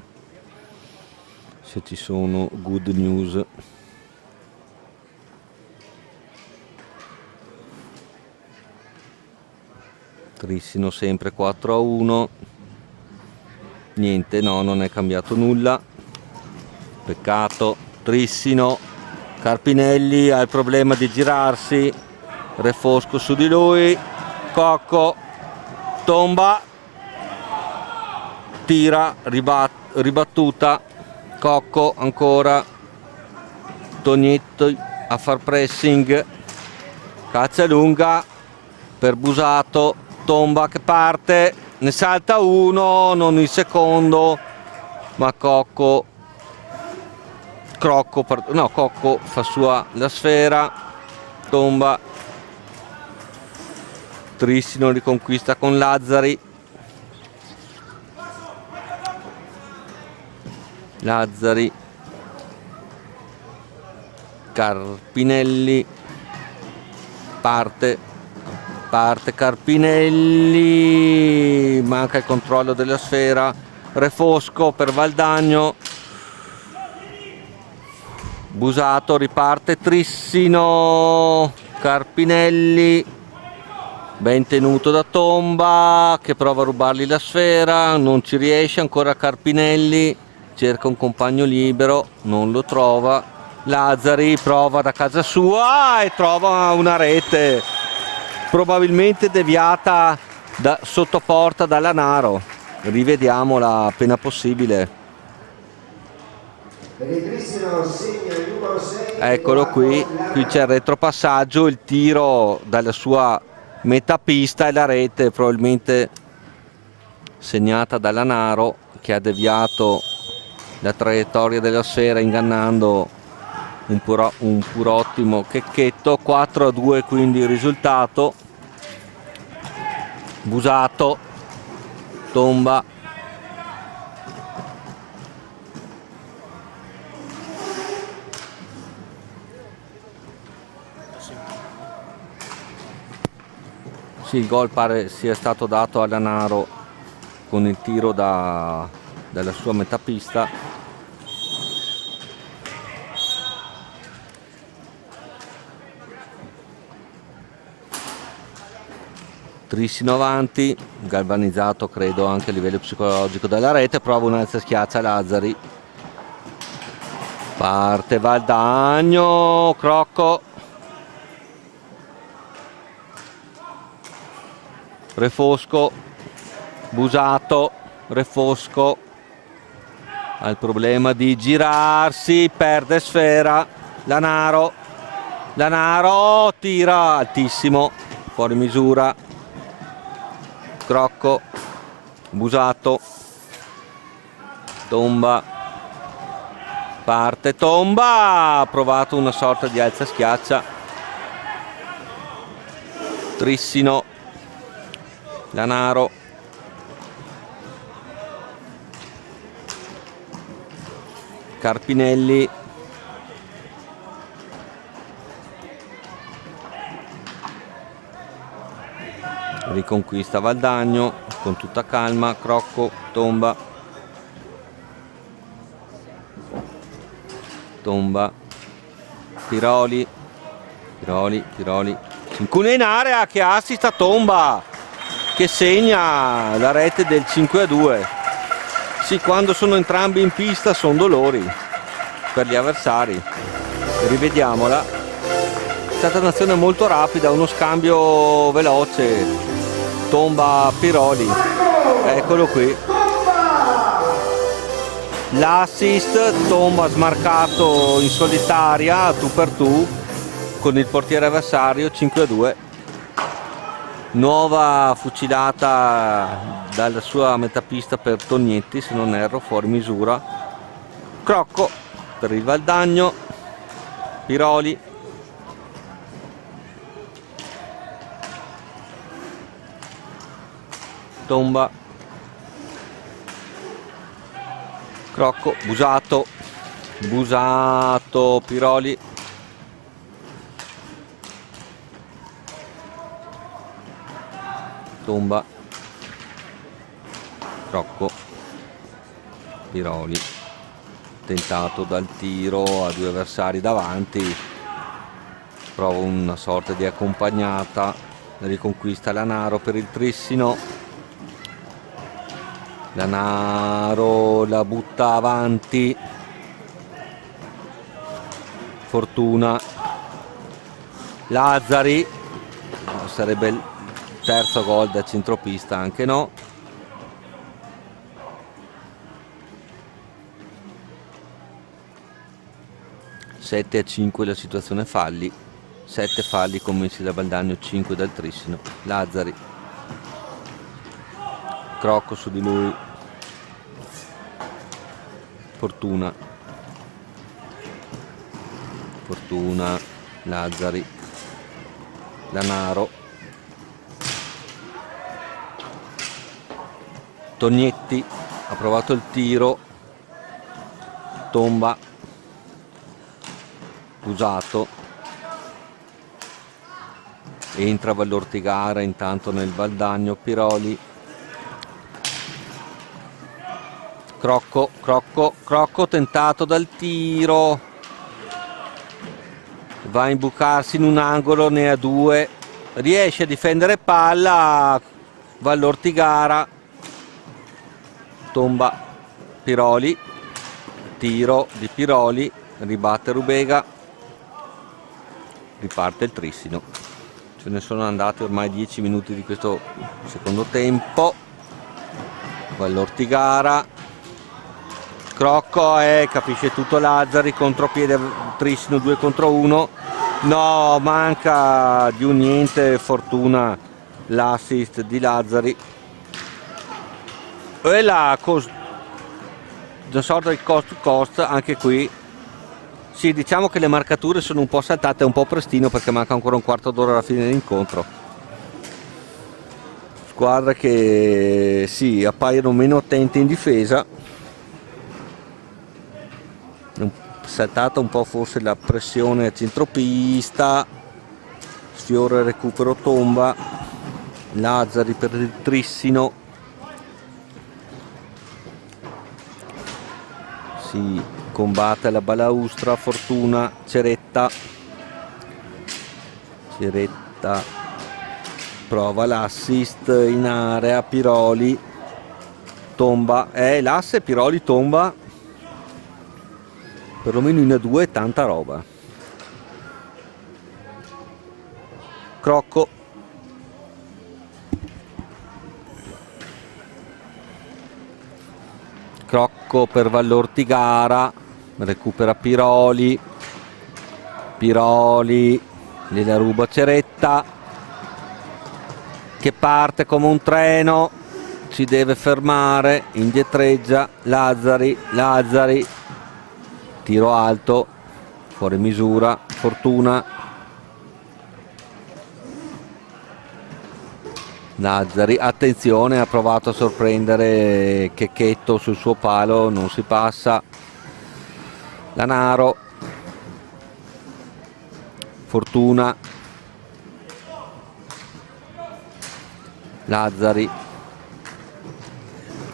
se ci sono good news. Trissino sempre 4-1, niente, no, non è cambiato nulla, peccato. Trissino, Carpinelli ha il problema di girarsi, Refosco su di lui, Cocco, tomba, tira, ribattuta, Cocco ancora, Tognetti a far pressing, caccia lunga per Busato, tomba che parte, ne salta uno, non il secondo, ma Cocco fa sua la sfera, tomba, Trissino riconquista con Lazzari, Carpinelli, parte Carpinelli, manca il controllo della sfera, Refosco per Valdagno, Busato, riparte Trissino, Carpinelli, ben tenuto da Tomba che prova a rubargli la sfera, non ci riesce, ancora Carpinelli, cerca un compagno libero, non lo trova, Lazzari prova da casa sua e trova una rete, probabilmente deviata sotto porta da Lanaro, rivediamola appena possibile. Eccolo qui c'è il retropassaggio, il tiro dalla sua metà pista e la rete probabilmente segnata da Lanaro che ha deviato la traiettoria della sfera ingannando un pur ottimo Checchetto. 4-2 quindi il risultato. Busato, tomba, sì, il gol pare sia stato dato a Lanaro con il tiro dalla sua metà pista. Trissino avanti, galvanizzato credo anche a livello psicologico dalla rete, prova un alza schiaccia Lazzari, parte Valdagno, Crocco, Refosco, Busato, Refosco ha il problema di girarsi, perde sfera, Lanaro tira altissimo, fuori misura, Crocco, Busato, tomba, parte Tomba, ha provato una sorta di alza schiaccia, Trissino, Lanaro, Carpinelli, riconquista Valdagno con tutta calma, Crocco, tomba, Tiroli, incuna in area, che assist a Tomba che segna la rete del 5-2. Sì, quando sono entrambi in pista sono dolori per gli avversari. Rivediamola. È stata un'azione molto rapida, uno scambio veloce. Tomba Piroli. Eccolo qui. L'assist, Tomba smarcato in solitaria, tu per tu, con il portiere avversario, 5-2. Nuova fucilata dalla sua metapista per Tognetti, se non erro, fuori misura. Crocco per il Valdagno, Piroli. Tomba. Crocco, Busato, Piroli. Tomba, Crocco, Piroli, tentato dal tiro a due avversari davanti, prova una sorta di accompagnata, riconquista Lanaro per il Trissino, Lanaro la butta avanti, Fortuna, Lazzari, sarebbe il terzo gol da centropista, anche no. Sette a 5 la situazione falli, 7 falli commessi da Valdagno, 5 dal Trissino. Lazzari, Crocco su di lui, Fortuna, Lazzari, Lanaro, Tognetti ha provato il tiro, Tomba, Busato, entra Vallortigara intanto nel Valdagno, Piroli, Crocco tentato dal tiro, va a imbucarsi in un angolo, ne ha due, riesce a difendere palla, Vallortigara, Tomba Piroli, tiro di Piroli, ribatte Rubega, riparte il Trissino. Ce ne sono andati ormai 10 minuti di questo secondo tempo. Vallortigara, Crocco, capisce tutto Lazzari, contropiede Trissino, 2 contro 1. No, manca di un niente, Fortuna l'assist di Lazzari. E la una sorta di cost to cost anche qui. Sì, diciamo che le marcature sono un po' saltate un po' prestino perché manca ancora un quarto d'ora alla fine dell'incontro. Squadre che sì, appaiono meno attente in difesa. Saltata un po' forse la pressione a centropista. Sfiora il recupero Tomba. Lazzari per il Trissino. Si combatte la balaustra, Fortuna, Ceretta prova l'assist in area, Piroli, Tomba, l'asse Piroli tomba, perlomeno in A2 tanta roba. Crocco, per Vallortigara, recupera Piroli, gliela ruba Ceretta, che parte come un treno, si deve fermare, indietreggia, Lazzari, tiro alto, fuori misura, Fortuna, Lazzari, attenzione, ha provato a sorprendere Checchetto sul suo palo, non si passa. Lanaro, Fortuna, Lazzari,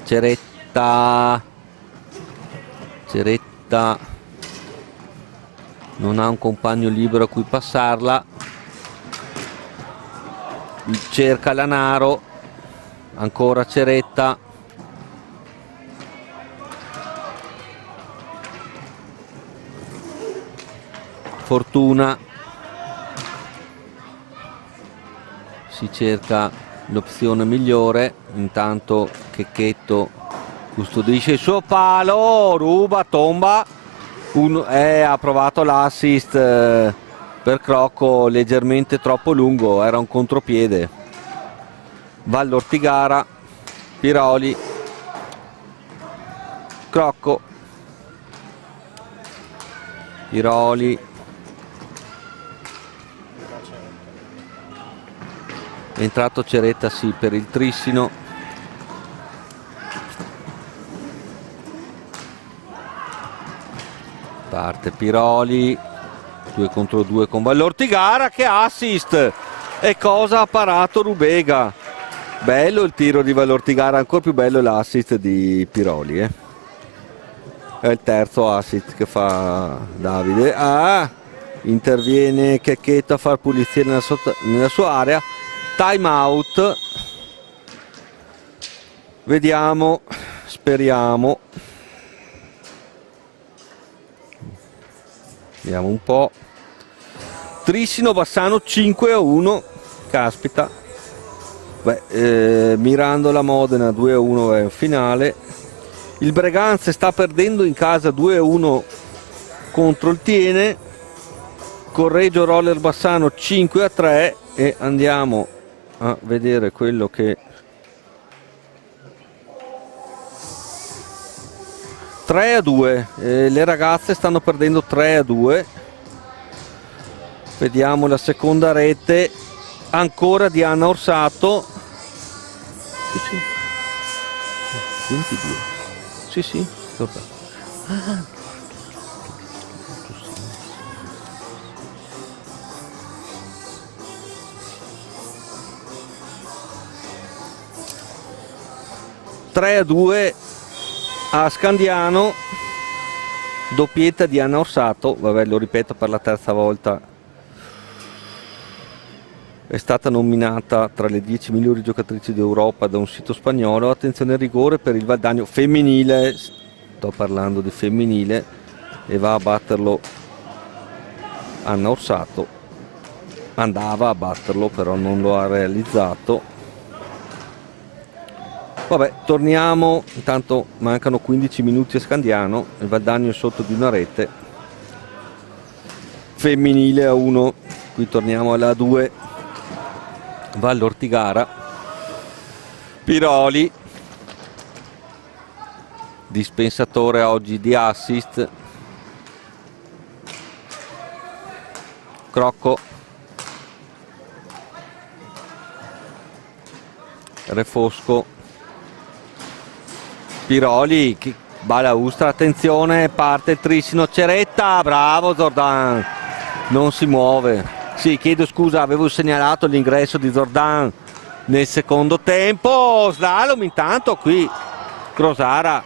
Ceretta non ha un compagno libero a cui passarla, cerca Lanaro, ancora Ceretta, fortuna, si cerca l'opzione migliore. Intanto Checchetto custodisce il suo palo, ruba, tomba, ha provato l'assist per Crocco leggermente troppo lungo, era un contropiede. Vallortigara, Piroli, Crocco, Piroli, è entrato Ceretta sì per il Trissino. Parte Piroli, 2 contro 2 con Vallortigara, che assist! E cosa ha parato Rubega? Bello il tiro di Vallortigara, ancora più bello l'assist di Piroli. È il terzo assist che fa Davide. Interviene Checchetto a far pulizia nella sua area. Time out. Vediamo, speriamo. Vediamo un po'. Trissino Bassano 5-1. Caspita. Mirandola Modena 2-1 è un finale. Il Breganze sta perdendo in casa 2-1 contro il Tiene. Correggio Roller Bassano 5-3 e andiamo a vedere quello che 3-2, le ragazze stanno perdendo 3-2. Vediamo la seconda rete ancora di Anna Orsato. 22. Sì, (3-2) a Scandiano, doppietta di Anna Orsato. Vabbè, lo ripeto per la terza volta, è stata nominata tra le 10 migliori giocatrici d'Europa da un sito spagnolo. Attenzione al rigore per il Valdagno femminile, sto parlando di femminile, e va a batterlo Anna Orsato. Andava a batterlo, però non lo ha realizzato. Vabbè, torniamo, intanto mancano 15 minuti a Scandiano, il Valdagno è sotto di una rete, femminile a 1, qui torniamo alla 2, Vallortigara, Piroli, dispensatore oggi di assist, Crocco, Refosco, Piroli, balaustra, attenzione, parte il Trissino, Ceretta, bravo Zordan, non si muove. Sì, chiedo scusa, avevo segnalato l'ingresso di Zordan nel secondo tempo. Slalom intanto qui, Crosara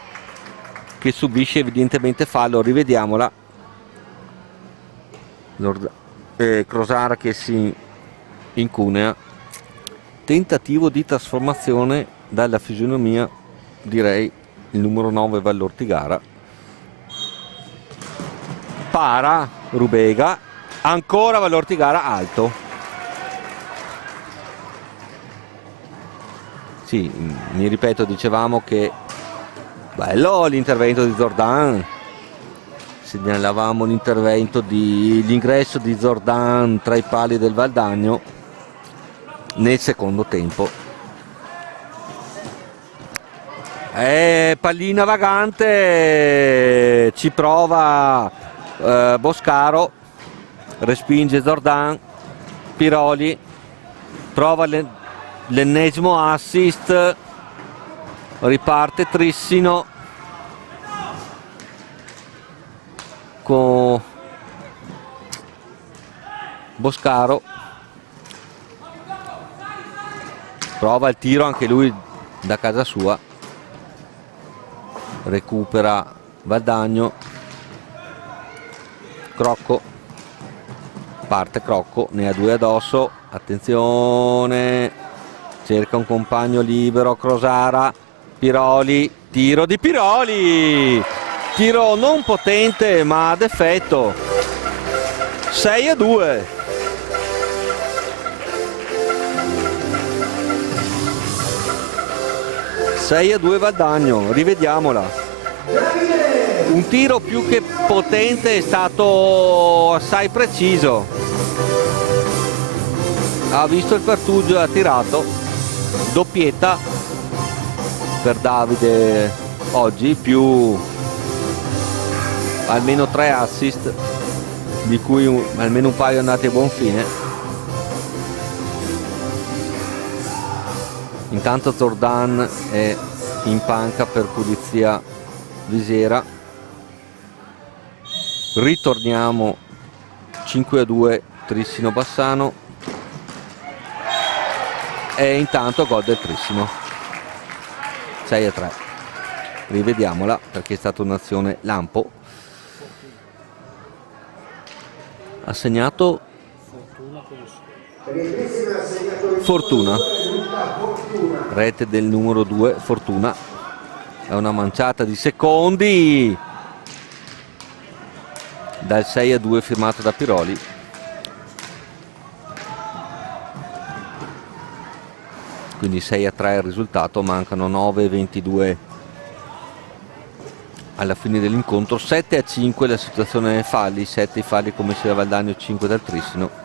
che subisce evidentemente fallo, rivediamola. Crosara che si incunea, tentativo di trasformazione dalla fisionomia, direi, il numero 9 Vallortigara. Para Rubega, ancora Vallortigara alto. Sì, mi ripeto, dicevamo che bello l'intervento di Zordan, segnalavamo l'ingresso di Zordan tra i pali del Valdagno nel secondo tempo. Pallina vagante, ci prova Boscaro, respinge Zordan, Piroli prova l'ennesimo assist, riparte Trissino con Boscaro, prova il tiro anche lui da casa sua, recupera Valdagno, Crocco, parte Crocco, ne ha 2 addosso, attenzione, cerca un compagno libero, Crosara, Piroli, tiro di Piroli, tiro non potente ma ad effetto, 6-2. Valdagno, rivediamola. Un tiro più che potente, è stato assai preciso. Ha visto il pertugio e ha tirato. Doppietta per Davide oggi, più almeno 3 assist, di cui almeno un paio andati a buon fine. Intanto Zordan è in panca per pulizia visiera. Ritorniamo 5-2 Trissino Bassano, e intanto gol del Trissino 6-3. Rivediamola perché è stata un'azione lampo. Ha segnato Fortuna, rete del numero 2 Fortuna. È una manciata di secondi dal 6-2 firmato da Piroli. Quindi 6-3 il risultato, mancano 9-22 alla fine dell'incontro. 7-5 la situazione falli, 7 i falli commessi da Valdagno, 5 dal Trissino.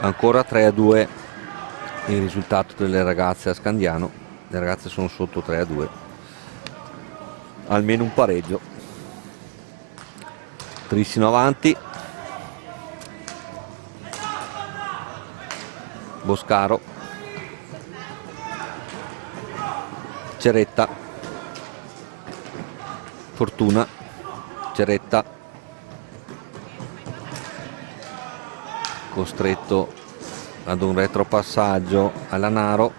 Ancora 3-2 il risultato delle ragazze a Scandiano. Le ragazze sono sotto 3-2, almeno un pareggio. Trissino avanti, Boscaro, Ceretta, Fortuna, Ceretta, costretto ad un retropassaggio alla Naro,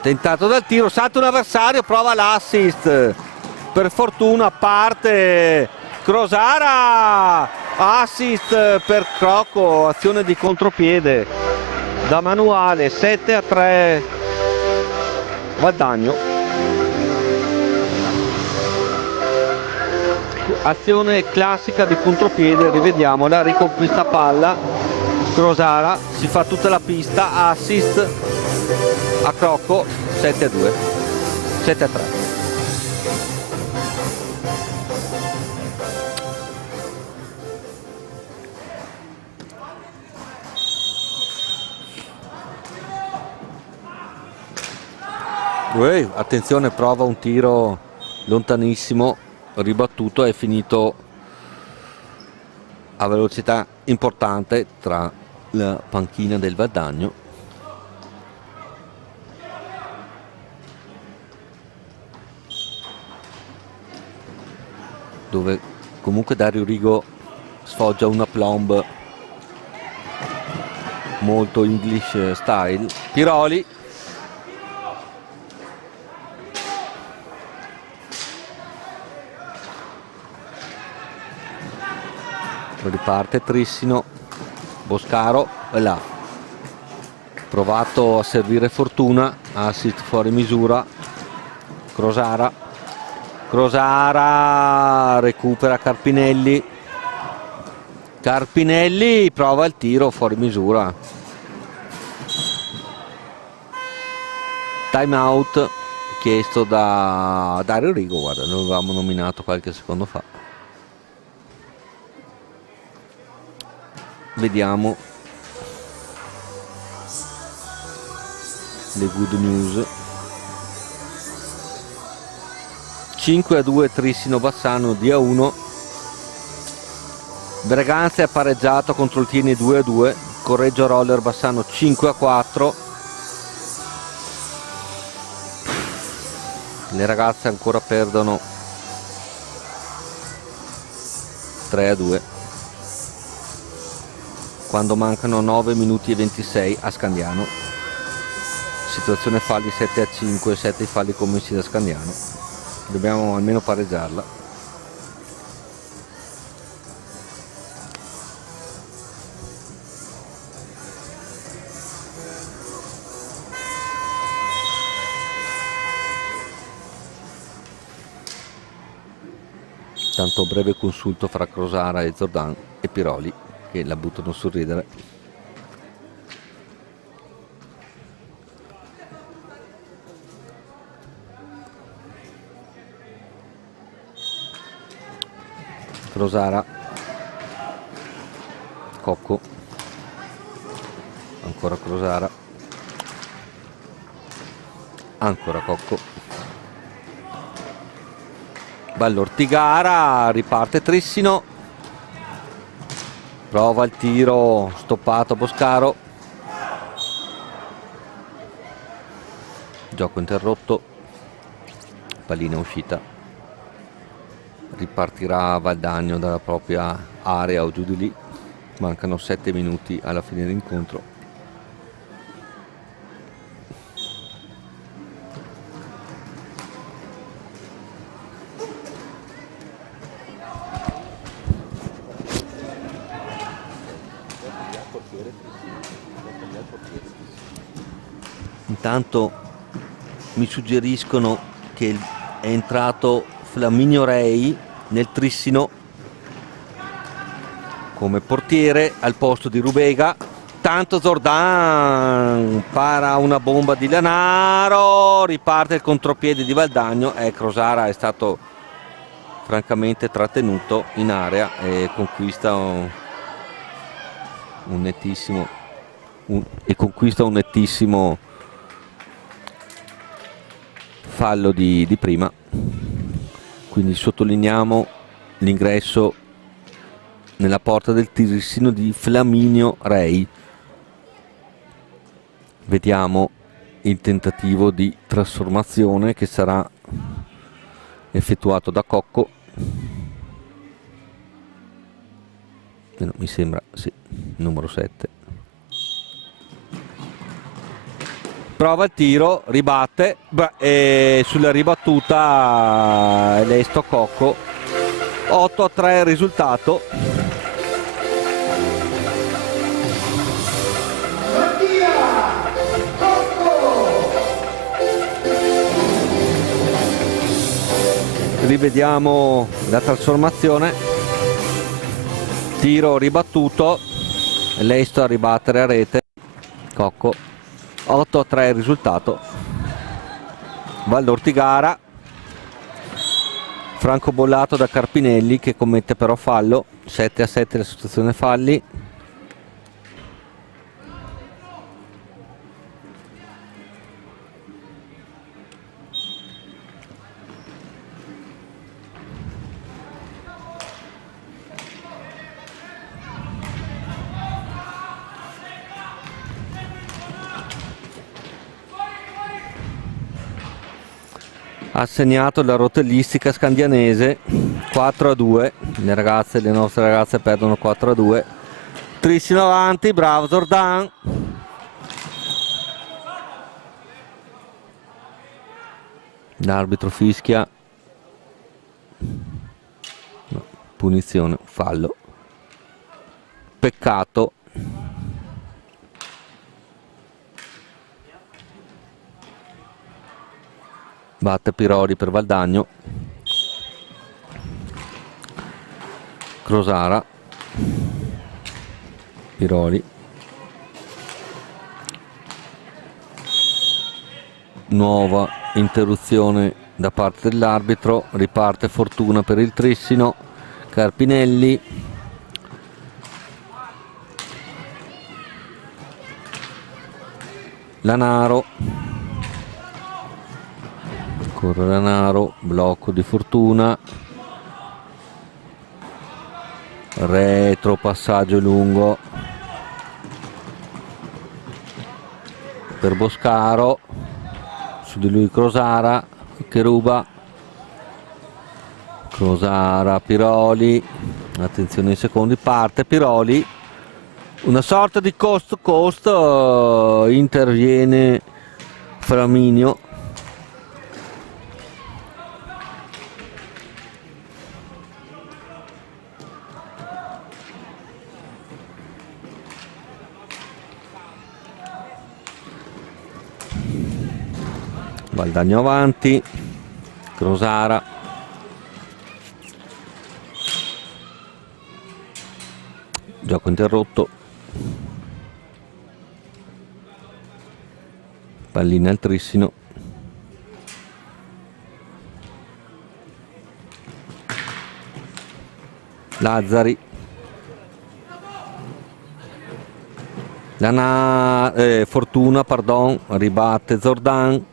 tentato dal tiro, salta un avversario, prova l'assist per Fortuna, parte Crosara, assist per Crocco, azione di contropiede da manuale. 7-3 Valdagno. Azione classica di contropiede, rivediamola, riconquista palla, Crosara si fa tutta la pista, assist a Crocco. 7-2, 7-3. Attenzione, prova un tiro lontanissimo, ribattuto, è finito a velocità importante tra la panchina del Valdagno. Dove comunque Dario Rigo sfoggia una plomb molto English style. Piroli, riparte Trissino, Boscaro è là, provato a servire Fortuna, assist fuori misura, Crosara recupera Carpinelli, prova il tiro fuori misura. Time out chiesto da Dario Rigo, guarda, lo avevamo nominato qualche secondo fa. Vediamo le good news. 5-2 Trissino Bassano, di a 1. Breganze ha pareggiato contro il Tieni 2-2, Correggio Roller Bassano 5-4. Le ragazze ancora perdono 3-2 quando mancano 9 minuti e 26 a Scandiano. Situazione falli 7-5, 7 i falli commessi da Scandiano. Dobbiamo almeno pareggiarla. Tanto breve consulto fra Crosara e Zordan e Piroli che la buttano a sorridere. Crosara, Cocco, ancora Crosara, ancora Cocco, bello Ortigara, riparte Trissino, prova il tiro stoppato Boscaro, gioco interrotto, pallina uscita. Ripartirà Valdagno dalla propria area o giù di lì. Mancano 7 minuti alla fine dell'incontro. Intanto mi suggeriscono che è entrato Flaminio Rei nel Trissino come portiere al posto di Rubega. Tanto Zordan para una bomba di Lanaro, riparte il contropiede di Valdagno e Crosara è stato francamente trattenuto in area e conquista un nettissimo fallo di prima. Quindi sottolineiamo l'ingresso nella porta del Trissino di Flaminio Rei. Vediamo il tentativo di trasformazione che sarà effettuato da Cocco. No, mi sembra, sì, numero 7. Prova il tiro, ribatte e sulla ribattuta lesto Cocco. 8-3 il risultato. Rivediamo la trasformazione. Tiro ribattuto, lesto a ribattere a rete. Cocco. 8-3 il risultato. Valdo Ortigara, francobollato da Carpinelli che commette però fallo. 7-7 la situazione falli. Ha segnato la rotellistica scandianese 4-2. Le nostre ragazze perdono 4-2. Trissino avanti, bravo Zordan. L'arbitro fischia. No, punizione, fallo. Peccato. Batte Piroli per Valdagno. Crosara. Piroli. Nuova interruzione da parte dell'arbitro. Riparte fortuna per il Trissino. Carpinelli. Lanaro. Corre Lanaro, blocco di fortuna, retro passaggio lungo per Boscaro, su di lui Crosara che ruba, Crosara, Piroli, attenzione ai secondi, parte Piroli, una sorta di coast to coast, interviene Flaminio. Valdagno avanti, Crosara, Gioco interrotto. Pallina al Trissino. Lazzari. Fortuna, pardon, ribatte Zordan.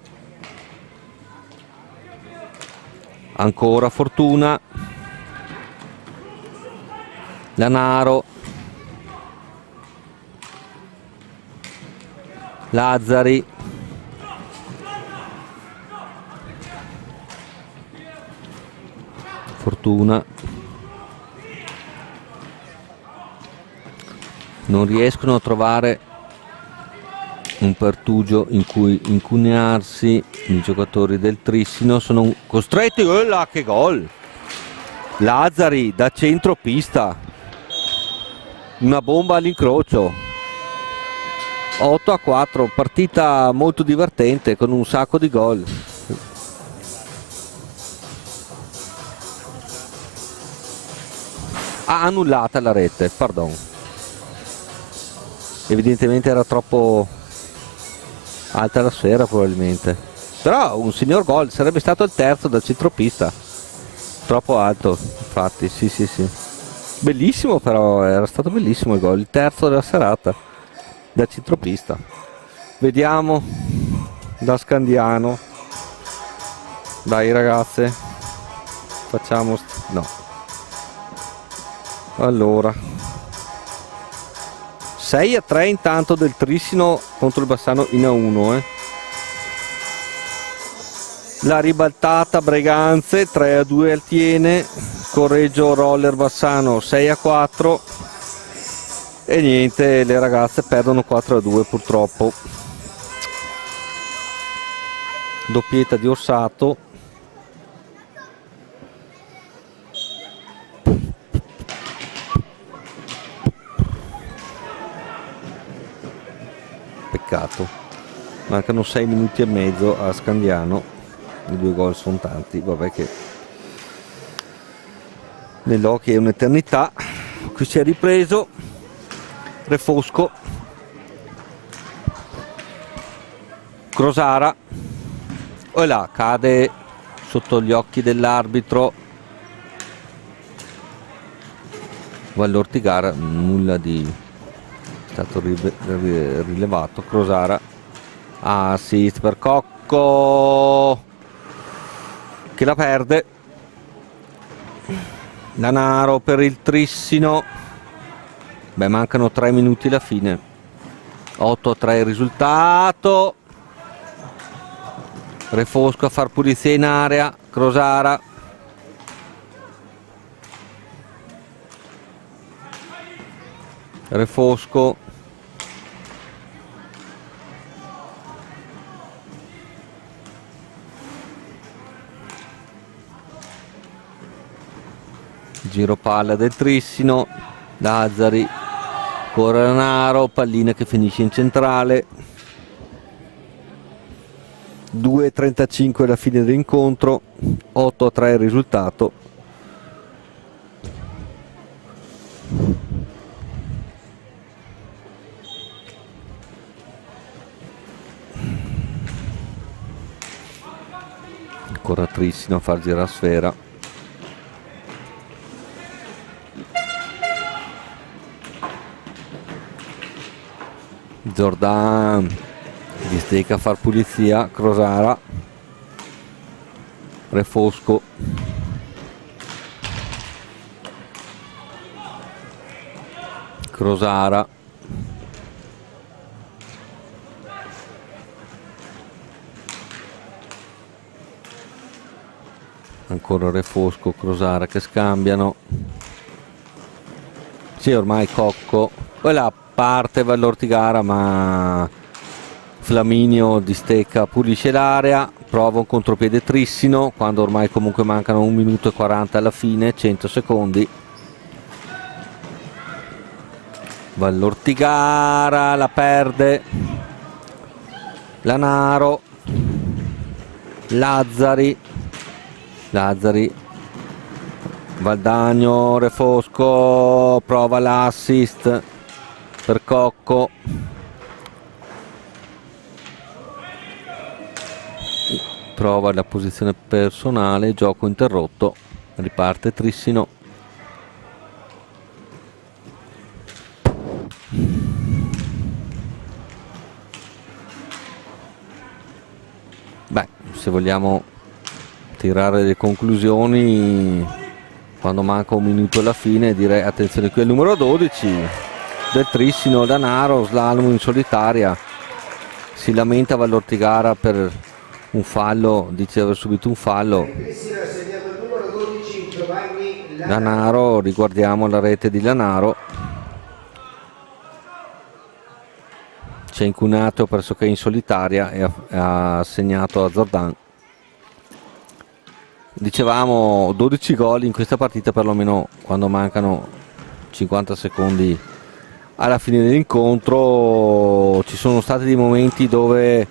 Ancora Fortuna. Lanaro. Lazzari. Fortuna. Non riescono a trovare un pertugio in cui incunearsi i giocatori del Trissino, sono costretti. Oh là, che gol! Lazzari da centropista, una bomba all'incrocio. 8-4, partita molto divertente con un sacco di gol. Ha annullata la rete, pardon. Evidentemente era troppo alta la sfera probabilmente, però un signor gol, sarebbe stato il terzo da centropista, troppo alto infatti. Sì, bellissimo, però era stato bellissimo il gol, il terzo della serata da centropista. Vediamo da Scandiano, dai ragazze, facciamo no, allora 6-3 intanto del Trissino contro il Bassano in A1. La ribaltata Breganze 3-2 al Tiene, Correggio Roller Bassano 6-4 e niente, le ragazze perdono 4-2 purtroppo. Doppietta di Orsato. Peccato, mancano 6 minuti e mezzo a Scandiano, i 2 gol sono tanti, vabbè che nell'hockey è un'eternità. Qui si è ripreso Refosco, Crosara, e là cade sotto gli occhi dell'arbitro. Vallortigara, nulla di stato rilevato. Crosara, assist per Cocco che la perde. Lanaro per il Trissino. Beh, mancano 3 minuti alla fine. 8-3 il risultato. Refosco a far pulizia in area. Crosara. Refosco. Giro palla del Trissino. Lazzari. Coronaro, pallina che finisce in centrale. 2:35 alla fine dell'incontro. 8-3 il risultato. Ancora Trissino a far girare la sfera. Jordan di Stecca a far pulizia. Crosara. Refosco. Crosara. Ancora Refosco, Crosara che scambiano. Sì, ormai Cocco. Quella parte Vallortigara, ma Flaminio di Stecca pulisce l'area, prova un contropiede Trissino quando ormai comunque mancano 1 minuto e 40 alla fine, 100 secondi. Vallortigara la perde. Lanaro. Lazzari Valdagno, Refosco, prova l'assist per Cocco. Prova la posizione personale, gioco interrotto, riparte Trissino. Beh, se vogliamo tirare le conclusioni, quando manca un minuto alla fine, direi attenzione qui al numero 12 del Trissino, Danaro, slalom in solitaria, si lamenta Vallortigara per un fallo, dice di aver subito un fallo. Lanaro, riguardiamo la rete di Lanaro, c'è incunato pressoché in solitaria e ha segnato a Zordan. Dicevamo 12 gol in questa partita, perlomeno quando mancano 50 secondi alla fine dell'incontro. Ci sono stati dei momenti dove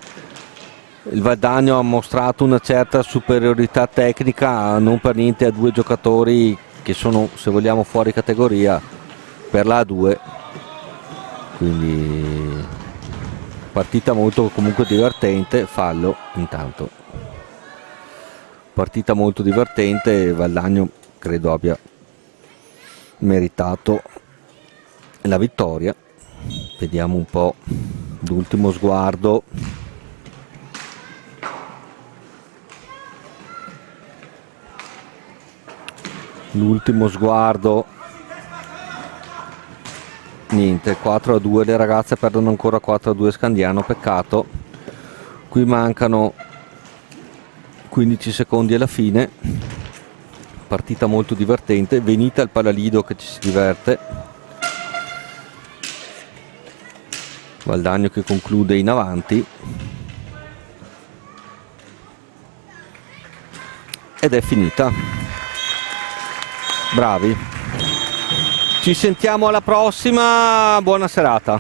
il Valdagno ha mostrato una certa superiorità tecnica, non per niente a due giocatori che sono, se vogliamo, fuori categoria per la A2, quindi partita molto comunque divertente. Fallo intanto, partita molto divertente, Valdagno credo abbia meritato la vittoria. Vediamo un po' l'ultimo sguardo. L'ultimo sguardo, niente, 4-2, le ragazze perdono ancora 4-2 Scandiano, peccato. Qui mancano 15 secondi alla fine, partita molto divertente, Venita il Palalido che ci si diverte, Valdagno che conclude in avanti ed è finita. Bravi, ci sentiamo alla prossima, buona serata.